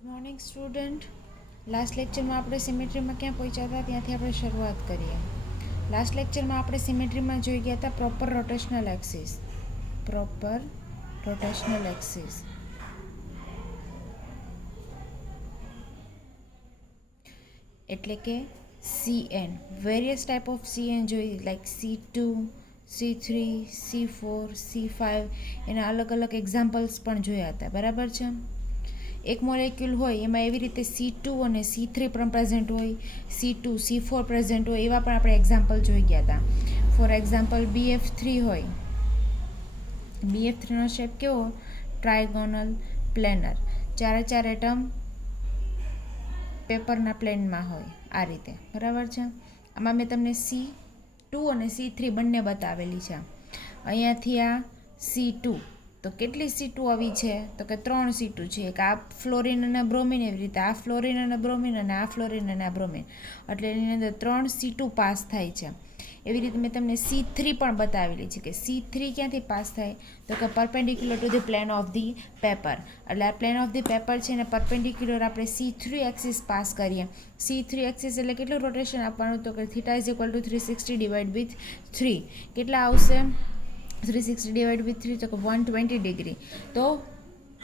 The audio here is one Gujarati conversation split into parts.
Good morning student. લાસ્ટ લેક્ચરમાં આપણે સિમેટ્રીમાં ક્યાં પહોંચ્યા હતા ત્યાંથી આપણે શરૂઆત કરીએ. લાસ્ટ લેક્ચરમાં આપણે સિમેટ્રીમાં જોઈ ગયા હતા પ્રોપર રોટેશનલ એક્સિસ. એટલે કે CN. Various type of CN જોઈ, like C2, C3, C4, C5. એના અલગ અલગ એક્ઝામ્પલ્સ પણ જોયા હતા, બરાબર છે. એક મોલેક્યુલ હોય એમાં એવી રીતે C2 અને C3 પણ પ્રેઝન્ટ હોય, C2, C4 પ્રેઝન્ટ હોય, એવા પણ આપણે એક્ઝામ્પલ જોઈ ગયા હતા. ફોર એક્ઝામ્પલ BF3 હોય. BF3નો શેપ કેવો? ટ્રાયગોનલ પ્લેનર. ચાર એટમ પેપરના પ્લેનમાં હોય આ રીતે, બરાબર છે. આમાં મેં તમને C2 અને C3 બંને બતાવેલી છે. અહીંયાથી આ C2, તો કેટલી C2 આવી છે? તો કે 3 C2 છે. એક આ ફ્લોરિન અને બ્રોમિન, એવી રીતે આ ફ્લોરિન અને બ્રોમિન, અને આ ફ્લોરિન અને આ બ્રોમિન, એટલે એની અંદર 3 C2 પાસ થાય છે. એવી રીતે મેં તમને C3 પણ બતાવેલી છે કે C3 ક્યાંથી પાસ થાય? તો કે perpendicular to the plane of the paper. એટલે આ પ્લેન ઓફ ધી પેપર છે ને પરપેન્ડિક્યુલર આપણે C3 એક્સિસ પાસ કરીએ. C3 એક્સિસ એટલે કેટલું રોટેશન આપવાનું? તો કે θ is equal to 360 divide with 3. કેટલા આવશે? 360 ડિવાઇડ વિથ 3 તો કે 120 ડિગ્રી. તો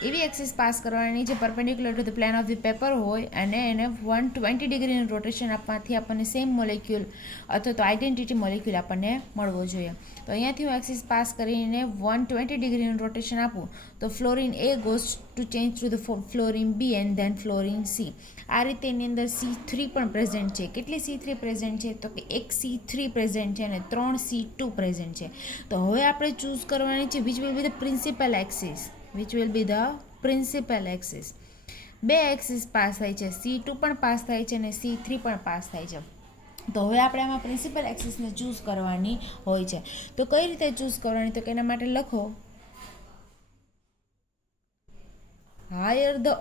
એવી એક્સિસ પાસ કરવાની જે perpendicular to the plane of the paper હોય અને એને 120 ડિગ્રીનું રોટેશન આપવાથી આપણને સેમ મોલેક્યુલ અથવા તો આઇડેન્ટિટી મોલેક્યુલ આપણને મળવો જોઈએ. તો અહીંયાથી હું એક્સિસ પાસ કરીને 120 ડિગ્રીનું રોટેશન આપું તો fluorine A goes to change to the fluorine B and then fluorine C. આ રીતે એની અંદર C3 પણ પ્રેઝન્ટ છે. કેટલી C3 પ્રેઝન્ટ છે? તો કે એક C3 પ્રેઝન્ટ છે અને 3 C2 પ્રેઝન્ટ છે. તો હવે આપણે ચૂઝ કરવાની છે which will be the principal axis. બે એક્સિસ પાસ થાય છે, C2 પણ પાસ થાય છે અને C3 પણ પાસ થાય છે. તો હવે આપણે આમાં પ્રિન્સિપલ એક્સિસને ચૂઝ કરવાની હોય છે. તો કઈ રીતે ચૂઝ કરવાની? તો કે એના માટે લખો, higher the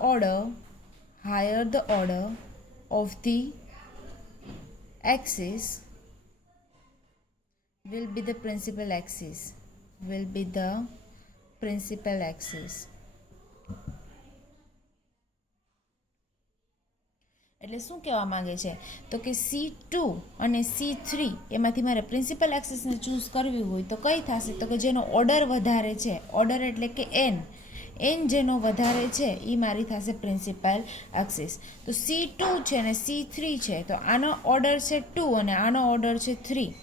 order of the axis will be the principal axis. એટલે શું કહેવા માંગે છે? તો કે C2 અને C3 એમાંથી મારે પ્રિન્સિપલ એક્સિસને ચૂઝ કરવી હોય તો કઈ થશે? તો કે જેનો ઓર્ડર વધારે છે, ઓર્ડર એટલે કે n જેનો વધારે છે એ મારી થશે પ્રિન્સિપલ એક્સિસ. તો C2 છે અને C3 છે, તો આનો ઓર્ડર છે 2 અને આનો ઓર્ડર છે 3.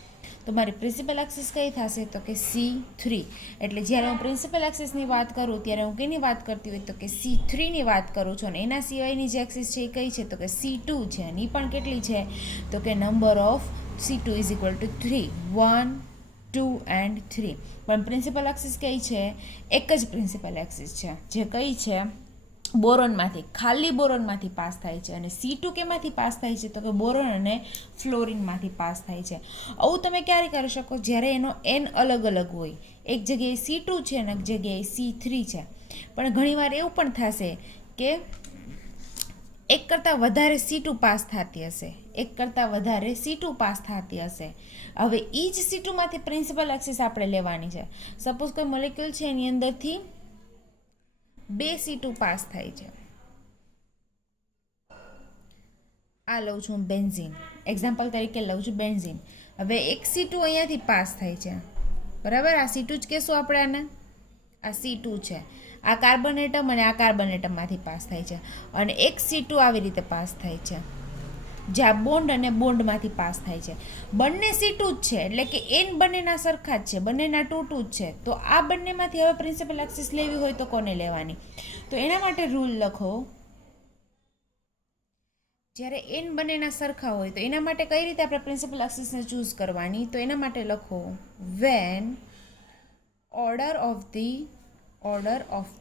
તો મારી પ્રિન્સિપલ એક્સિસ કઈ થશે? તો કે C3. એટલે જ્યારે હું પ્રિન્સિપલ એક્સિસની વાત કરું ત્યારે હું કેની વાત કરતી હોય? તો કે C3ની વાત કરું છું. અને એના સિવાયની જે એક્સિસ છે એ કઈ છે? તો કે C2 છે. અને એ પણ કેટલી છે? તો કે number of C2 is equal two 3. 1, 2 and 3. પણ પ્રિન્સિપલ એક્સિસ કઈ છે? એક જ પ્રિન્સિપલ એક્સિસ છે, જે કઈ છે? બોરોનમાંથી, ખાલી બોરોનમાંથી પાસ થાય છે. અને C2 કેમાંથી પાસ થાય છે? તો કે બોરોન અને ફ્લોરિનમાંથી પાસ થાય છે. આવું તમે ક્યારે કરી શકો? જ્યારે એનો n અલગ અલગ હોય. એક જગ્યાએ C2 છે અને એક જગ્યાએ C3 છે. પણ ઘણીવાર એવું પણ થશે કે એક કરતાં વધારે C2 પાસ થતી હશે. હવે એ જ C2માંથી પ્રિન્સિપલ એક્સિસ આપણે લેવાની છે. સપોઝ કોઈ મોલેક્યુલ છે એની અંદરથી 2 C2 પાસ થાય છે. આ લઉં છું બેન્ઝીન, એક્ઝામ્પલ તરીકે લઉં છું બેન્ઝીન. હવે એક C2 અહીંયાથી પાસ થાય છે, બરાબર. આ C2 જ કહેશું આપણે આને. આ C2 છે. આ કાર્બન એટમ અને આ કાર્બન એટમમાંથી પાસ થાય છે. અને એક C2 આવી રીતે પાસ થાય છે, જ્યાં બોન્ડ અને બોન્ડમાંથી પાસ થાય છે. બંને C2 જ છે, એટલે કે n બંનેના સરખા જ છે, બંનેના 2 જ છે. તો આ બંનેમાંથી હવે પ્રિન્સિપલ એક્સિસ લેવી હોય તો કોને લેવાની? તો એના માટે રૂલ લખો, જ્યારે n બંનેના સરખા હોય તો એના માટે કઈ રીતે આપણે પ્રિન્સિપલ એક્સિસને ચૂઝ કરવાની? તો એના માટે લખો, when order of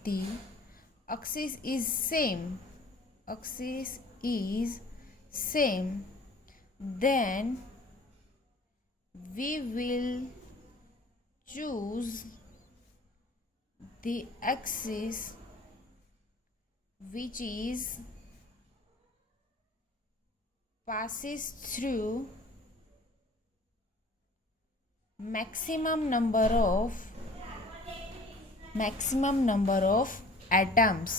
the axis is same, then we will choose the axis which is passes through maximum number of atoms.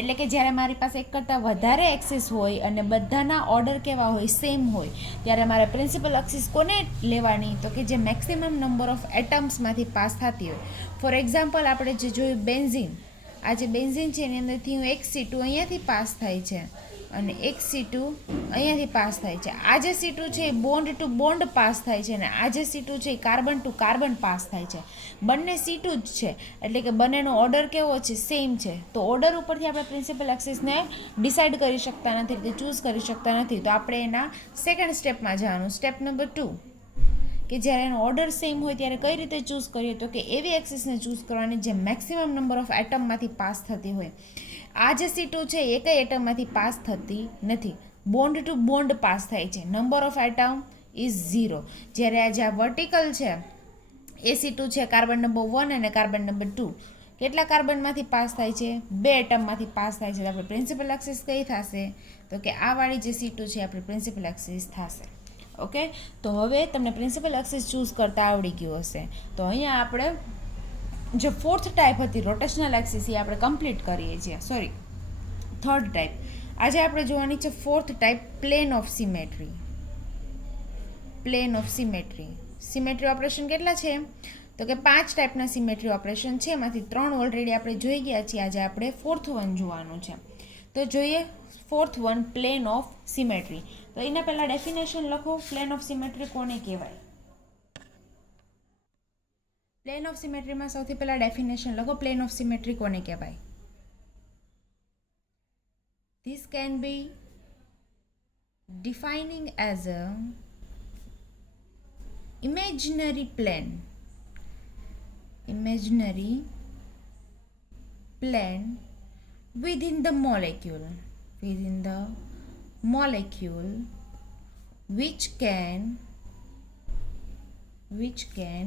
એટલે કે જ્યારે મારી પાસે એક કરતાં વધારે એક્સિસ હોય અને બધાના ઓર્ડર કેવા હોય, સેમ હોય, ત્યારે મારે પ્રિન્સિપલ એક્સિસ કોને લેવાની? તો કે જે મેક્સિમમ નંબર ઓફ એટમ્સમાંથી પાસ થતી હોય. ફોર એક્ઝામ્પલ આપણે જે જોયું બેન્ઝીન, આ જે બેન્ઝીન છે એની અંદરથી હું એક C2 અહીંયાથી પાસ થાય છે અને એક C2 અહીંયાથી પાસ થાય છે. આ જે C2 છે એ બોન્ડ ટુ બોન્ડ પાસ થાય છે અને આ જે C2 છે એ કાર્બન ટુ કાર્બન પાસ થાય છે. બંને C2 જ છે એટલે કે બંનેનો ઓર્ડર કેવો છે? સેમ છે. તો ઓર્ડર ઉપરથી આપણે પ્રિન્સિપલ એક્સિસને ડિસાઇડ કરી શકતા નથી, કે ચૂઝ કરી શકતા નથી. તો આપણે એના સેકન્ડ સ્ટેપમાં જવાનું, સ્ટેપ નંબર 2, કે જ્યારે એનો ઓર્ડર સેમ હોય ત્યારે કઈ રીતે ચૂઝ કરીએ? તો કે એવી એક્સિસને ચૂઝ કરવાની જે મેક્સિમમ નંબર ઓફ એટમમાંથી પાસ થતી હોય. આ જે C2 છે એ કઈ એટમમાંથી પાસ થતી નથી, બોન્ડ ટુ બોન્ડ પાસ થાય છે. Number of atom is 0. જ્યારે આ જે આ વર્ટિકલ છે એ C2 છે, કાર્બન નંબર 1 અને કાર્બન નંબર 2, કેટલા કાર્બનમાંથી પાસ થાય છે? 2 એટમમાંથી પાસ થાય છે. તો આપણે પ્રિન્સિપલ એક્સિસ કઈ થશે? તો કે આ વાળી જે C2 છે આપણી પ્રિન્સિપલ એક્સિસ થશે. ઓકે, તો હવે તમને પ્રિન્સિપલ એક્સિસ ચૂઝ કરતા આવડી ગયું હશે. તો અહીંયા આપણે જે ફોર્થ ટાઈપ હતી રોટેશનલ એક્સિસ એ આપણે કમ્પ્લીટ કરીએ છીએ. Sorry, third type. આજે આપણે જોવાની છે fourth type, plane of symmetry. Plane of symmetry. Symmetry operation કેટલા છે? તો કે 5 ટાઈપના સિમેટ્રી ઓપરેશન છે, એમાંથી 3 ઓલરેડી આપણે જોઈ ગયા છીએ. આજે આપણે ફોર્થ વન જોવાનું છે. તો જોઈએ fourth one, plane of symmetry. તો એના પહેલાં ડેફિનેશન લખો. પ્લેન ઓફ સિમેટ્રી કોને કહેવાય? પ્લેન ઓફ સિમેટ્રીમાં સૌથી પહેલાં ડેફિનેશન લખો. પ્લેન ઓફ સિમેટ્રી કોને કહેવાય? This can be defining as a imaginary plane within the molecule which can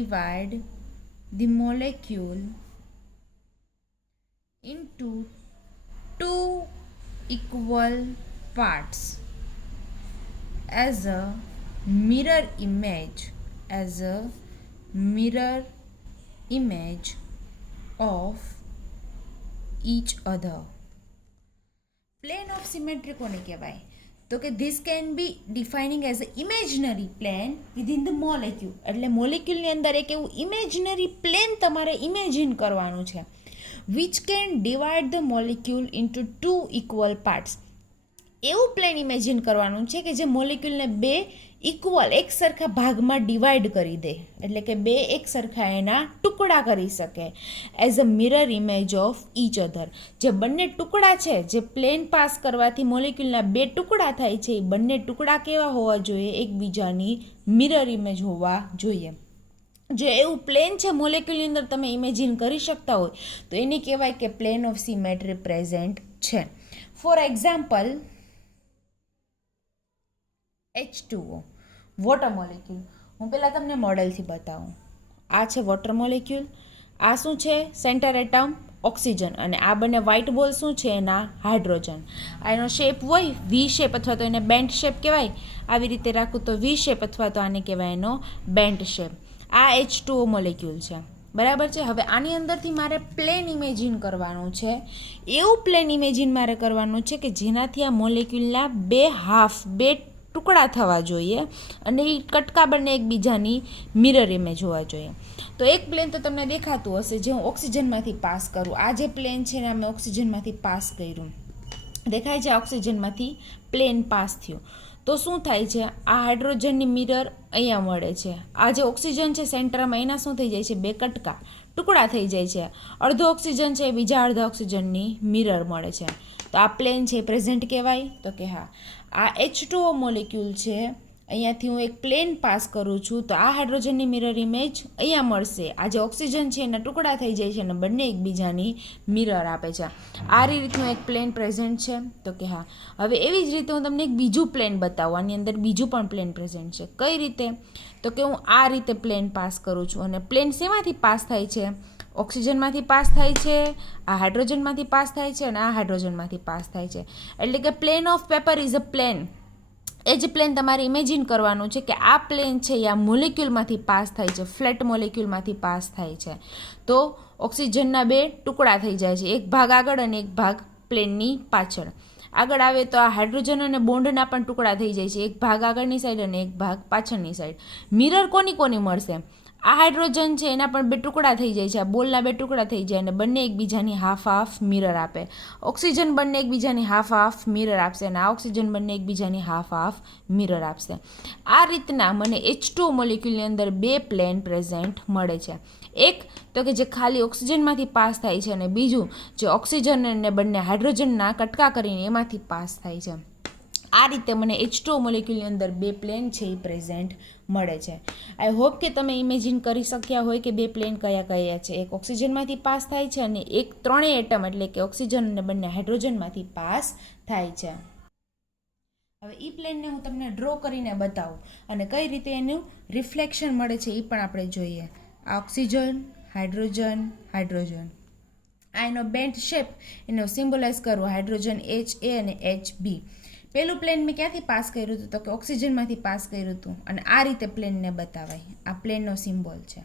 divide the molecule into 2 equal parts as a mirror image of each other. Plane of symmetry કોને કહેવાય? તો કે this can be defining as a imaginary plane within the molecule. એટલે મોલેક્યુલની અંદર એક એવું ઇમેજનરી પ્લેન તમારે ઇમેજિન કરવાનું છે. Which can divide the molecule into 2 equal parts. એવું પ્લેન ઇમેજિન કરવાનું છે કે જે મોલેક્યુલને 2 ઇક્વલ એક સરખા ભાગમાં ડિવાઈડ કરી દે, એટલે કે 2 એક સરખા એના ટુકડા કરી શકે. As a mirror image of each other. જે બંને ટુકડા છે, જે પ્લેન પાસ કરવાથી મોલેક્યુલના 2 ટુકડા થાય છે, એ બંને ટુકડા કેવા હોવા જોઈએ? એકબીજાની મિરર ઇમેજ હોવા જોઈએ. જો એવું પ્લેન છે મોલેક્યુલની અંદર તમે ઇમેજિન કરી શકતા હોય તો એને કહેવાય કે પ્લેન ઓફ સિમેટ્રી પ્રેઝન્ટ છે. For example, H2O, water molecule. હું પહેલાં તમને મોડેલથી બતાવું. આ છે વોટર મોલેક્યુલ, આ શું છે? સેન્ટર એટમ ઓક્સિજન, અને આ બંને વ્હાઇટ બોલ શું છે? એના હાઇડ્રોજન. આ એનો શેપ હોય વી શેપ, અથવા તો એને બેન્ટ શેપ કહેવાય. આવી રીતે રાખું તો વી શેપ, અથવા તો આને કહેવાય એનો બેન્ટ શેપ. આ H2O મોલેક્યુલ છે, બરાબર છે. હવે આની અંદરથી મારે પ્લેન ઇમેજિન કરવાનું છે. એવું પ્લેન ઇમેજિન મારે કરવાનું છે કે જેનાથી આ મોલેક્યુલના 2 હાફ, 2 ટુકડા થવા જોઈએ અને એ કટકા બંને એકબીજાની મિરર ઇમેજ હોવા જોઈએ. તો એક પ્લેન તો તમને દેખાતું હશે, જે હું ઓક્સિજનમાંથી પાસ કરું. આ જે પ્લેન છે ને અમે ઓક્સિજનમાંથી પાસ કર્યું, દેખાય છે? ઓક્સિજનમાંથી પ્લેન પાસ થયું તો શું થાય છે? આ હાઇડ્રોજનની મિરર અહીંયા મળે છે. આ જે ઓક્સિજન છે સેન્ટરમાં, એના શું થઈ જાય છે? 2 કટકા, ટુકડા થઈ જાય છે. અડધો ઓક્સિજન છે એ બીજા અડધા ઓક્સિજનની મિરર મળે છે. તો આ પ્લેન છે પ્રેઝન્ટ કહેવાય? તો કે હા. આ H2O મોલેક્યુલ છે, અહીંયાથી હું એક પ્લેન પાસ કરું છું તો આ હાઇડ્રોજનની મિરર ઇમેજ અહીંયા મળશે. આ જે ઓક્સિજન છે એના ટુકડા થઈ જાય છે અને બંને એકબીજાની મિરર આપે છે. આ રીતનું એક પ્લેન પ્રેઝન્ટ છે? તો કે હા. હવે એવી જ રીતે હું તમને એક બીજું પ્લેન બતાવું. આની અંદર બીજું પણ પ્લેન પ્રેઝન્ટ છે. કઈ રીતે? તો કે હું આ રીતે પ્લેન પાસ કરું છું, અને પ્લેન શેમાંથી પાસ થાય છે? ઓક્સિજનમાંથી પાસ થાય છે, આ હાઇડ્રોજનમાંથી પાસ થાય છે, અને આ હાઇડ્રોજનમાંથી પાસ થાય છે. એટલે કે plane of paper is a plane એ જ પ્લેન તમારે ઇમેજિન કરવાનું છે કે આ પ્લેન છે એ આ મોલેક્યુલમાંથી પાસ થાય છે, ફ્લેટ મોલેક્યુલમાંથી પાસ થાય છે. તો ઓક્સિજનના 2 ટુકડા થઈ જાય છે, એક ભાગ આગળ અને એક ભાગ પ્લેનની પાછળ. આગળ આવે તો આ હાઇડ્રોજન અને બોન્ડના પણ ટુકડા થઈ જાય છે, એક ભાગ આગળની સાઈડ અને એક ભાગ પાછળની સાઈડ. મિરર કોની કોની મળશે? આ હાઇડ્રોજન છે એના પણ 2 ટુકડા થઈ જાય છે, આ બોલના 2 ટુકડા થઈ જાય અને બંને એકબીજાની હાફ મિરર આપે. ઓક્સિજન બંને એકબીજાની હાફ મિરર આપશે અને આ ઓક્સિજન બંને એકબીજાની હાફ મિરર આપશે. આ રીતના મને H2O મોલેક્યુલની અંદર 2 પ્લેન પ્રેઝન્ટ મળે છે. એક તો કે જે ખાલી ઓક્સિજનમાંથી પાસ થાય છે અને બીજું જે ઓક્સિજન અને બંને હાઇડ્રોજનના કટકા કરીને એમાંથી પાસ થાય છે. આ રીતે મને H2O મોલેક્યુલની અંદર 2 પ્લેન છે એ પ્રેઝન્ટ મળે છે. આઈ હોપ કે તમે ઇમેજિન કરી શક્યા હોય કે 2 પ્લેન કયા કયા છે. એક ઓક્સિજનમાંથી પાસ થાય છે અને એક 3 એટમ એટલે કે ઓક્સિજન અને બંને હાઇડ્રોજનમાંથી પાસ થાય છે. હવે એ પ્લેનને હું તમને ડ્રો કરીને બતાવું અને કઈ રીતે એનું રિફ્લેક્શન મળે છે એ પણ આપણે જોઈએ. આ ઓક્સિજન, હાઇડ્રોજન, હાઇડ્રોજન, આ એનો બેન્ટ શેપ એનો સિમ્બોલાઇઝ કરવો, હાઇડ્રોજન HA અને HB. પહેલું પ્લેન મેં ક્યાંથી પાસ કર્યું હતું? તો કે ઓક્સિજનમાંથી પાસ કર્યું હતું અને આ રીતે પ્લેનને બતાવાય. આ પ્લેનનો સિમ્બોલ છે.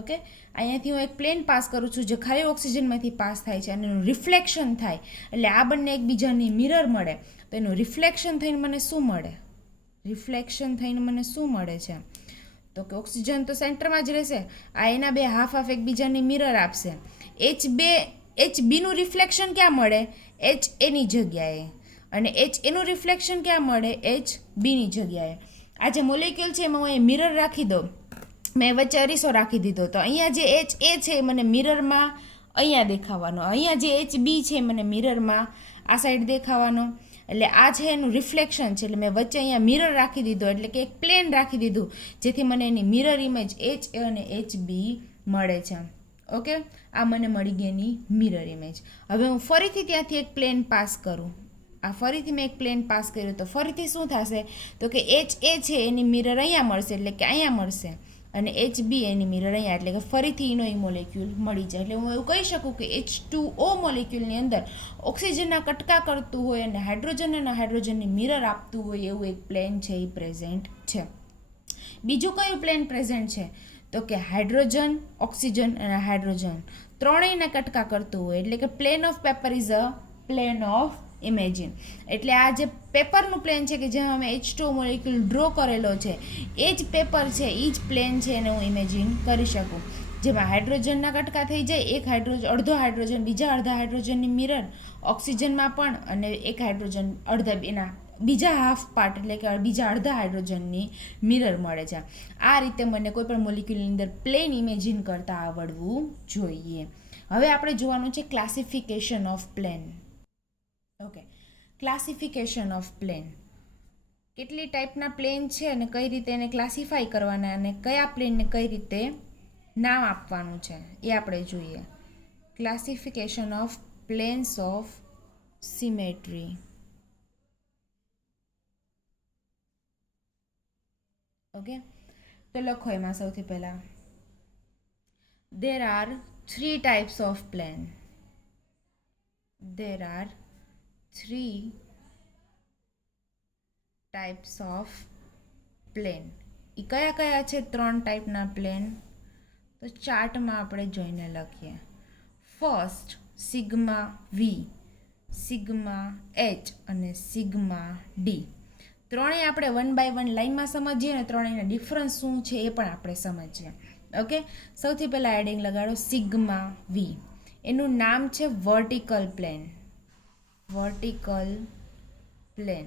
ઓકે, અહીંયાથી હું એક પ્લેન પાસ કરું છું જે ખાલી ઓક્સિજનમાંથી પાસ થાય છે અને એનું રિફ્લેક્શન થાય એટલે આ બંને એકબીજાની મિરર મળે. તો એનું રિફ્લેક્શન થઈને મને શું મળે? રિફ્લેક્શન થઈને મને શું મળે છે? તો કે ઓક્સિજન તો સેન્ટરમાં જ રહેશે, આ એના 2 હાફ એકબીજાની મિરર આપશે. HBનું રિફ્લેક્શન ક્યાં મળે? HAની જગ્યાએ. અને એનું રિફ્લેક્શન ક્યાં મળે? HBની જગ્યાએ. આ જે મોલેક્યુલ છે એમાં હું મિરર રાખી દઉં, મેં વચ્ચે અરીસો રાખી દીધો, તો અહીંયા જે HA છે એ મને મિરરમાં અહીંયા દેખાવાનો, અહીંયા જે HB છે મને મિરરમાં આ સાઈડ દેખાવાનો. એટલે આ છે એનું રિફ્લેક્શન છે. એટલે મેં વચ્ચે અહીંયા મિરર રાખી દીધો, એટલે કે એક પ્લેન રાખી દીધું જેથી મને એની મિરર ઇમેજ HA અને HB મળે છે. ઓકે, આ મને મળી ગઈ એની મિરર ઇમેજ. હવે હું ફરીથી ત્યાંથી એક પ્લેન પાસ કરું. આ ફરીથી મેં એક પ્લેન પાસ કર્યું તો ફરીથી શું થશે? તો કે HA છે એની મિરર અહીંયા મળશે એટલે કે અહીંયા મળશે અને HB એની મિરર અહીંયા, એટલે કે ફરીથી એનો એ મોલેક્યુલ મળી જાય. એટલે હું એવું કહી શકું કે H2O મોલેક્યુલની અંદર ઓક્સિજનના કટકા કરતું હોય અને હાઇડ્રોજન અને હાઇડ્રોજનની મિરર આપતું હોય એવું એક પ્લેન છે એ પ્રેઝન્ટ છે. બીજું કયું પ્લેન પ્રેઝન્ટ છે? તો કે હાઇડ્રોજન, ઓક્સિજન અને હાઇડ્રોજન ત્રણેયને કટકા કરતું હોય એટલે કે plane of paper is a plane of imagine. એટલે આ જે પેપરનું પ્લેન છે કે જેમાં અમે H2O મોલેક્યુલ ડ્રો કરેલો છે એ જ પેપર છે, એ જ પ્લેન છે એને હું ઇમેજિન કરી શકું, જેમાં હાઇડ્રોજનના કટકા થઈ જાય, એક અડધો હાઇડ્રોજન બીજા અડધા હાઇડ્રોજનની મિરર, ઓક્સિજનમાં પણ અને એક હાઇડ્રોજન અડધા એના બીજા હાફ પાર્ટ એટલે કે બીજા અડધા હાઇડ્રોજનની મિરર મળે છે. આ રીતે મને કોઈ પણ મોલેક્યુલની અંદર પ્લેન ઇમેજિન કરતાં આવડવું જોઈએ. હવે આપણે જોવાનું છે classification of plane. Okay, classification of plane. કેટલી ટાઈપના પ્લેન છે અને કઈ રીતે એને ક્લાસિફાઈ કરવાના અને કયા પ્લેનને કઈ રીતે નામ આપવાનું છે એ આપણે જોઈએ. Classification of planes of symmetry. Okay, તો લખો એમાં સૌથી પહેલા there are 3 types of plane. There are 3 types of plane. એ કયા કયા છે 3 ટાઈપના પ્લેન? તો ચાર્ટમાં આપણે જોઈને લખીએ. ફર્સ્ટ સિગ્મા વી, સિગ્મા એચ અને સિગ્મા ડી. ત્રણેય આપણે 1 by 1 લાઈનમાં સમજીએ અને ત્રણેયના ડિફરન્સ શું છે એ પણ આપણે સમજીએ. ઓકે, સૌથી પહેલાં એડિંગ લગાડો સિગ્મા વી. એનું નામ છે વર્ટિકલ પ્લેન. વર્ટિકલ પ્લેન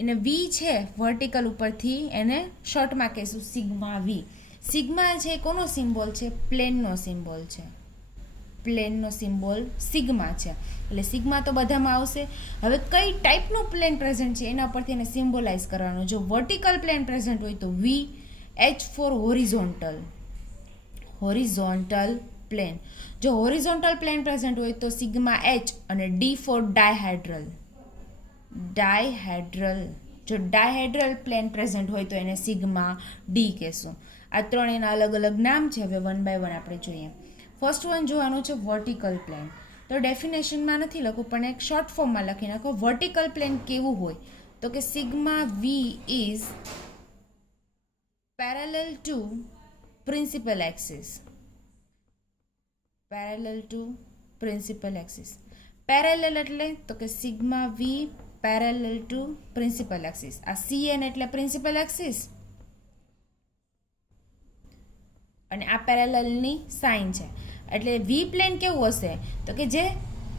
એને વી છે વર્ટિકલ ઉપરથી એને શોર્ટમાં કહીશું સિગ્મા વી. સિગ્મા છે કોનો સિમ્બોલ છે? પ્લેનનો સિમ્બોલ છે. પ્લેનનો સિમ્બોલ સિગ્મા છે એટલે સિગ્મા તો બધામાં આવશે. હવે કઈ ટાઈપનું પ્લેન પ્રેઝન્ટ છે એના પરથી એને સિમ્બોલાઇઝ કરવાનું. જો વર્ટિકલ પ્લેન પ્રેઝન્ટ હોય તો V. H for horizontal, horizontal plane. જો હોરિઝોન્ટલ પ્લેન પ્રેઝન્ટ હોય તો સિગ્મા એચ અને ડી ફોર ડાયહેડ્રલ, ડાયહેડ્રલ. જો ડાયહેડ્રલ પ્લેન પ્રેઝન્ટ હોય તો એને સિગ્મા ડી કહેશું. આ ત્રણ એના અલગ અલગ નામ છે. હવે 1 by 1 આપણે જોઈએ. ફર્સ્ટ વન જોવાનું છે વર્ટિકલ પ્લેન. તો ડેફિનેશનમાં નથી લખું પણ એક શોર્ટ ફોર્મમાં લખી નાખો. વર્ટિકલ પ્લેન કેવું હોય? તો કે sigma V is parallel to principal axis. Parallel to principal axis. Parallel એટલે તો કે sigma V parallel to principal axis. આ CN એટલે પ્રિન્સિપલ એક્સિસ અને આ પેરેલલની સાઇન છે. એટલે વી પ્લેન કેવું હશે તો કે જે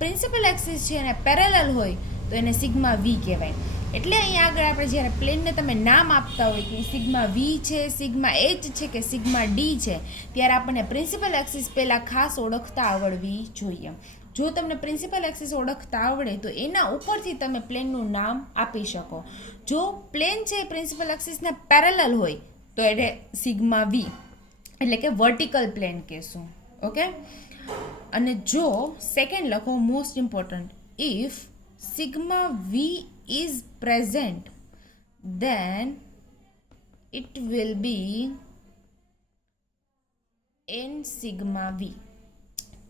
પ્રિન્સિપલ એક્સિસ છે એને પેરેલલ હોય તો એને સિગ્મા વી કહેવાય. એટલે અહીંયા આગળ આપણે જ્યારે પ્લેનને તમે નામ આપતા હોય કે સિગ્મા વી છે, સિગ્મા એચ છે કે સિગ્મા ડી છે, ત્યારે આપણને પ્રિન્સિપલ એક્સિસ પહેલાં ખાસ ઓળખતા આવડવી જોઈએ. જો તમને પ્રિન્સિપલ એક્સિસ ઓળખતા આવડે તો એના ઉપરથી તમે પ્લેનનું નામ આપી શકો. જો પ્લેન છે પ્રિન્સિપલ એક્સિસને પેરેલલ હોય તો એટલે સિગ્મા વી એટલે કે વર્ટિકલ પ્લેન કહેશું. ઓકે. અને જો સેકન્ડ લખો, most important, if sigma V is present then it will be n sigma v.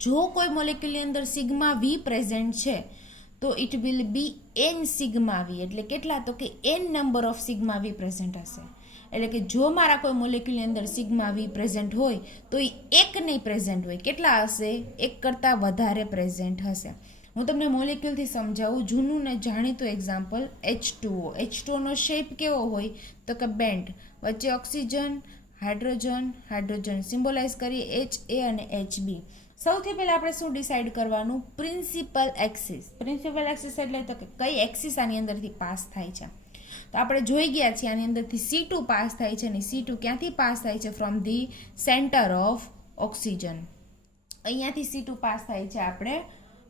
જો કોઈ મોલેક્યુલની અંદર સિગ્મા વી પ્રેઝન્ટ છે તો it will be n sigma V. એટલે કેટલા તો કે n number of sigma V present હશે. એટલે કે જો મારા કોઈ મોલેક્યુલની અંદર સિગ્મા વી પ્રેઝન્ટ હોય તો એ એક નહીં પ્રેઝન્ટ હોય. કેટલા હશે? એક કરતાં વધારે પ્રેઝન્ટ હશે. હું તમને મોલેક્યુલથી સમજાવું. જૂનું ને જાણીતું એક્ઝામ્પલ H2O. H2Oનો શેપ કેવો હોય તો કે બેન્ડ, વચ્ચે ઓક્સિજન, હાઇડ્રોજન સિમ્બોલાઇઝ કરીએ HA અને HB. સૌથી પહેલાં આપણે શું ડિસાઇડ કરવાનું? Principal axis. પ્રિન્સિપલ એક્સિસ એટલે તો કે કઈ એક્સિસ આની અંદરથી પાસ થાય છે. તો આપણે જોઈ ગયા છીએ આની અંદરથી C2 પાસ થાય છે અને C2 ક્યાંથી પાસ થાય છે? From the centre of oxygen. અહીંયાથી C2 પાસ થાય છે. આપણે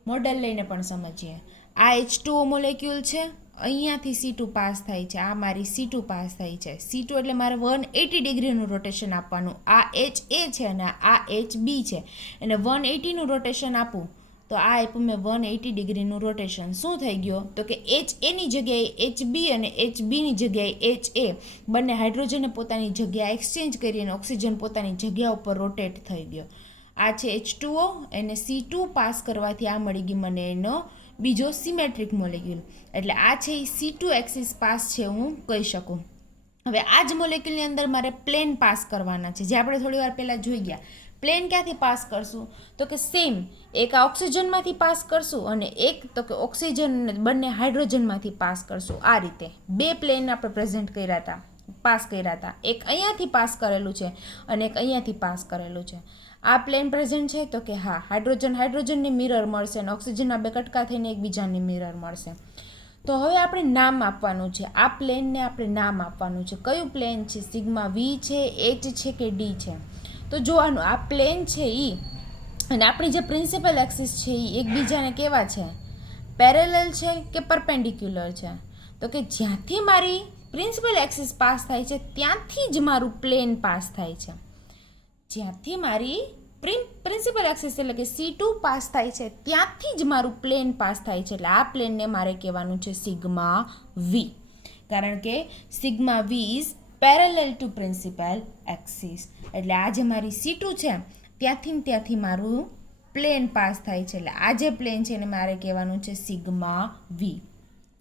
મોડલ લઈને પણ સમજીએ. આ H2O મોલેક્યુલ છે, અહીંયાથી C2 પાસ થાય છે. આ મારી C2 પાસ થાય છે. C2 એટલે મારે 180 ડિગ્રીનું રોટેશન આપવાનું. આ HA છે અને આ HB છે, અને 180નું રોટેશન આપું તો આ આપ્યું મેં 180 ડિગ્રીનું રોટેશન. શું થઈ ગયો તો કે HAની જગ્યાએ HB અને HBની જગ્યાએ HA બંને હાઇડ્રોજને પોતાની જગ્યા એક્સચેન્જ કરી અને ઓક્સિજન પોતાની જગ્યા ઉપર રોટેટ થઈ ગયો. આ છે H2O એને C2 પાસ કરવાથી આ મળી ગઈ મને એનો બીજો સિમેટ્રિક મોલેક્યુલ. એટલે આ છે એ C2 એક્સિસ પાસ છે હું કહી શકું. હવે આ જ મોલેક્યુલની અંદર મારે પ્લેન પાસ કરવાના છે, જે આપણે થોડી વાર પહેલાં જોઈ ગયા. પ્લેન ક્યાંથી પાસ કરશું તો કે સેમ એક આ ઓક્સિજનમાંથી પાસ કરશું અને એક તો કે ઓક્સિજન બંને હાઇડ્રોજનમાંથી પાસ કરશું. આ રીતે બે પ્લેન આપણે પ્રેઝન્ટ કર્યા હતા, પાસ કર્યા હતા. એક અહીંયાથી પાસ કરેલું છે અને એક અહીંયાથી પાસ કરેલું છે. આ પ્લેન પ્રેઝન્ટ છે તો કે હા, હાઇડ્રોજનની મિરર મળશે અને ઓક્સિજનના બે કટકા થઈને એકબીજાની મિરર મળશે. તો હવે આપણે નામ આપવાનું છે. આ પ્લેનને આપણે નામ આપવાનું છે. કયું પ્લેન છે? સિગ્મા વી છે, એચ છે કે ડી છે? તો જોવાનું આ પ્લેન છે અને આપણી જે પ્રિન્સિપલ એક્સિસ છે એ એકબીજાને કેવા છે? પેરેલલ છે કે પરપેન્ડિક્યુલર છે? તો કે જ્યાંથી મારી પ્રિન્સિપલ એક્સિસ પાસ થાય છે ત્યાંથી જ મારું પ્લેન પાસ થાય છે. જ્યાંથી મારી પ્રિન્સિપલ એક્સિસ એટલે કે C2 પાસ થાય છે ત્યાંથી જ મારું પ્લેન પાસ થાય છે. એટલે આ પ્લેનને મારે કહેવાનું છે સિગ્મા વી, કારણ કે sigma V is parallel to principal axis. એટલે આ જે મારી C2 છે ત્યાંથી મારું પ્લેન પાસ થાય છે. એટલે આ જે પ્લેન છે એને મારે કહેવાનું છે સિગ્મા વી.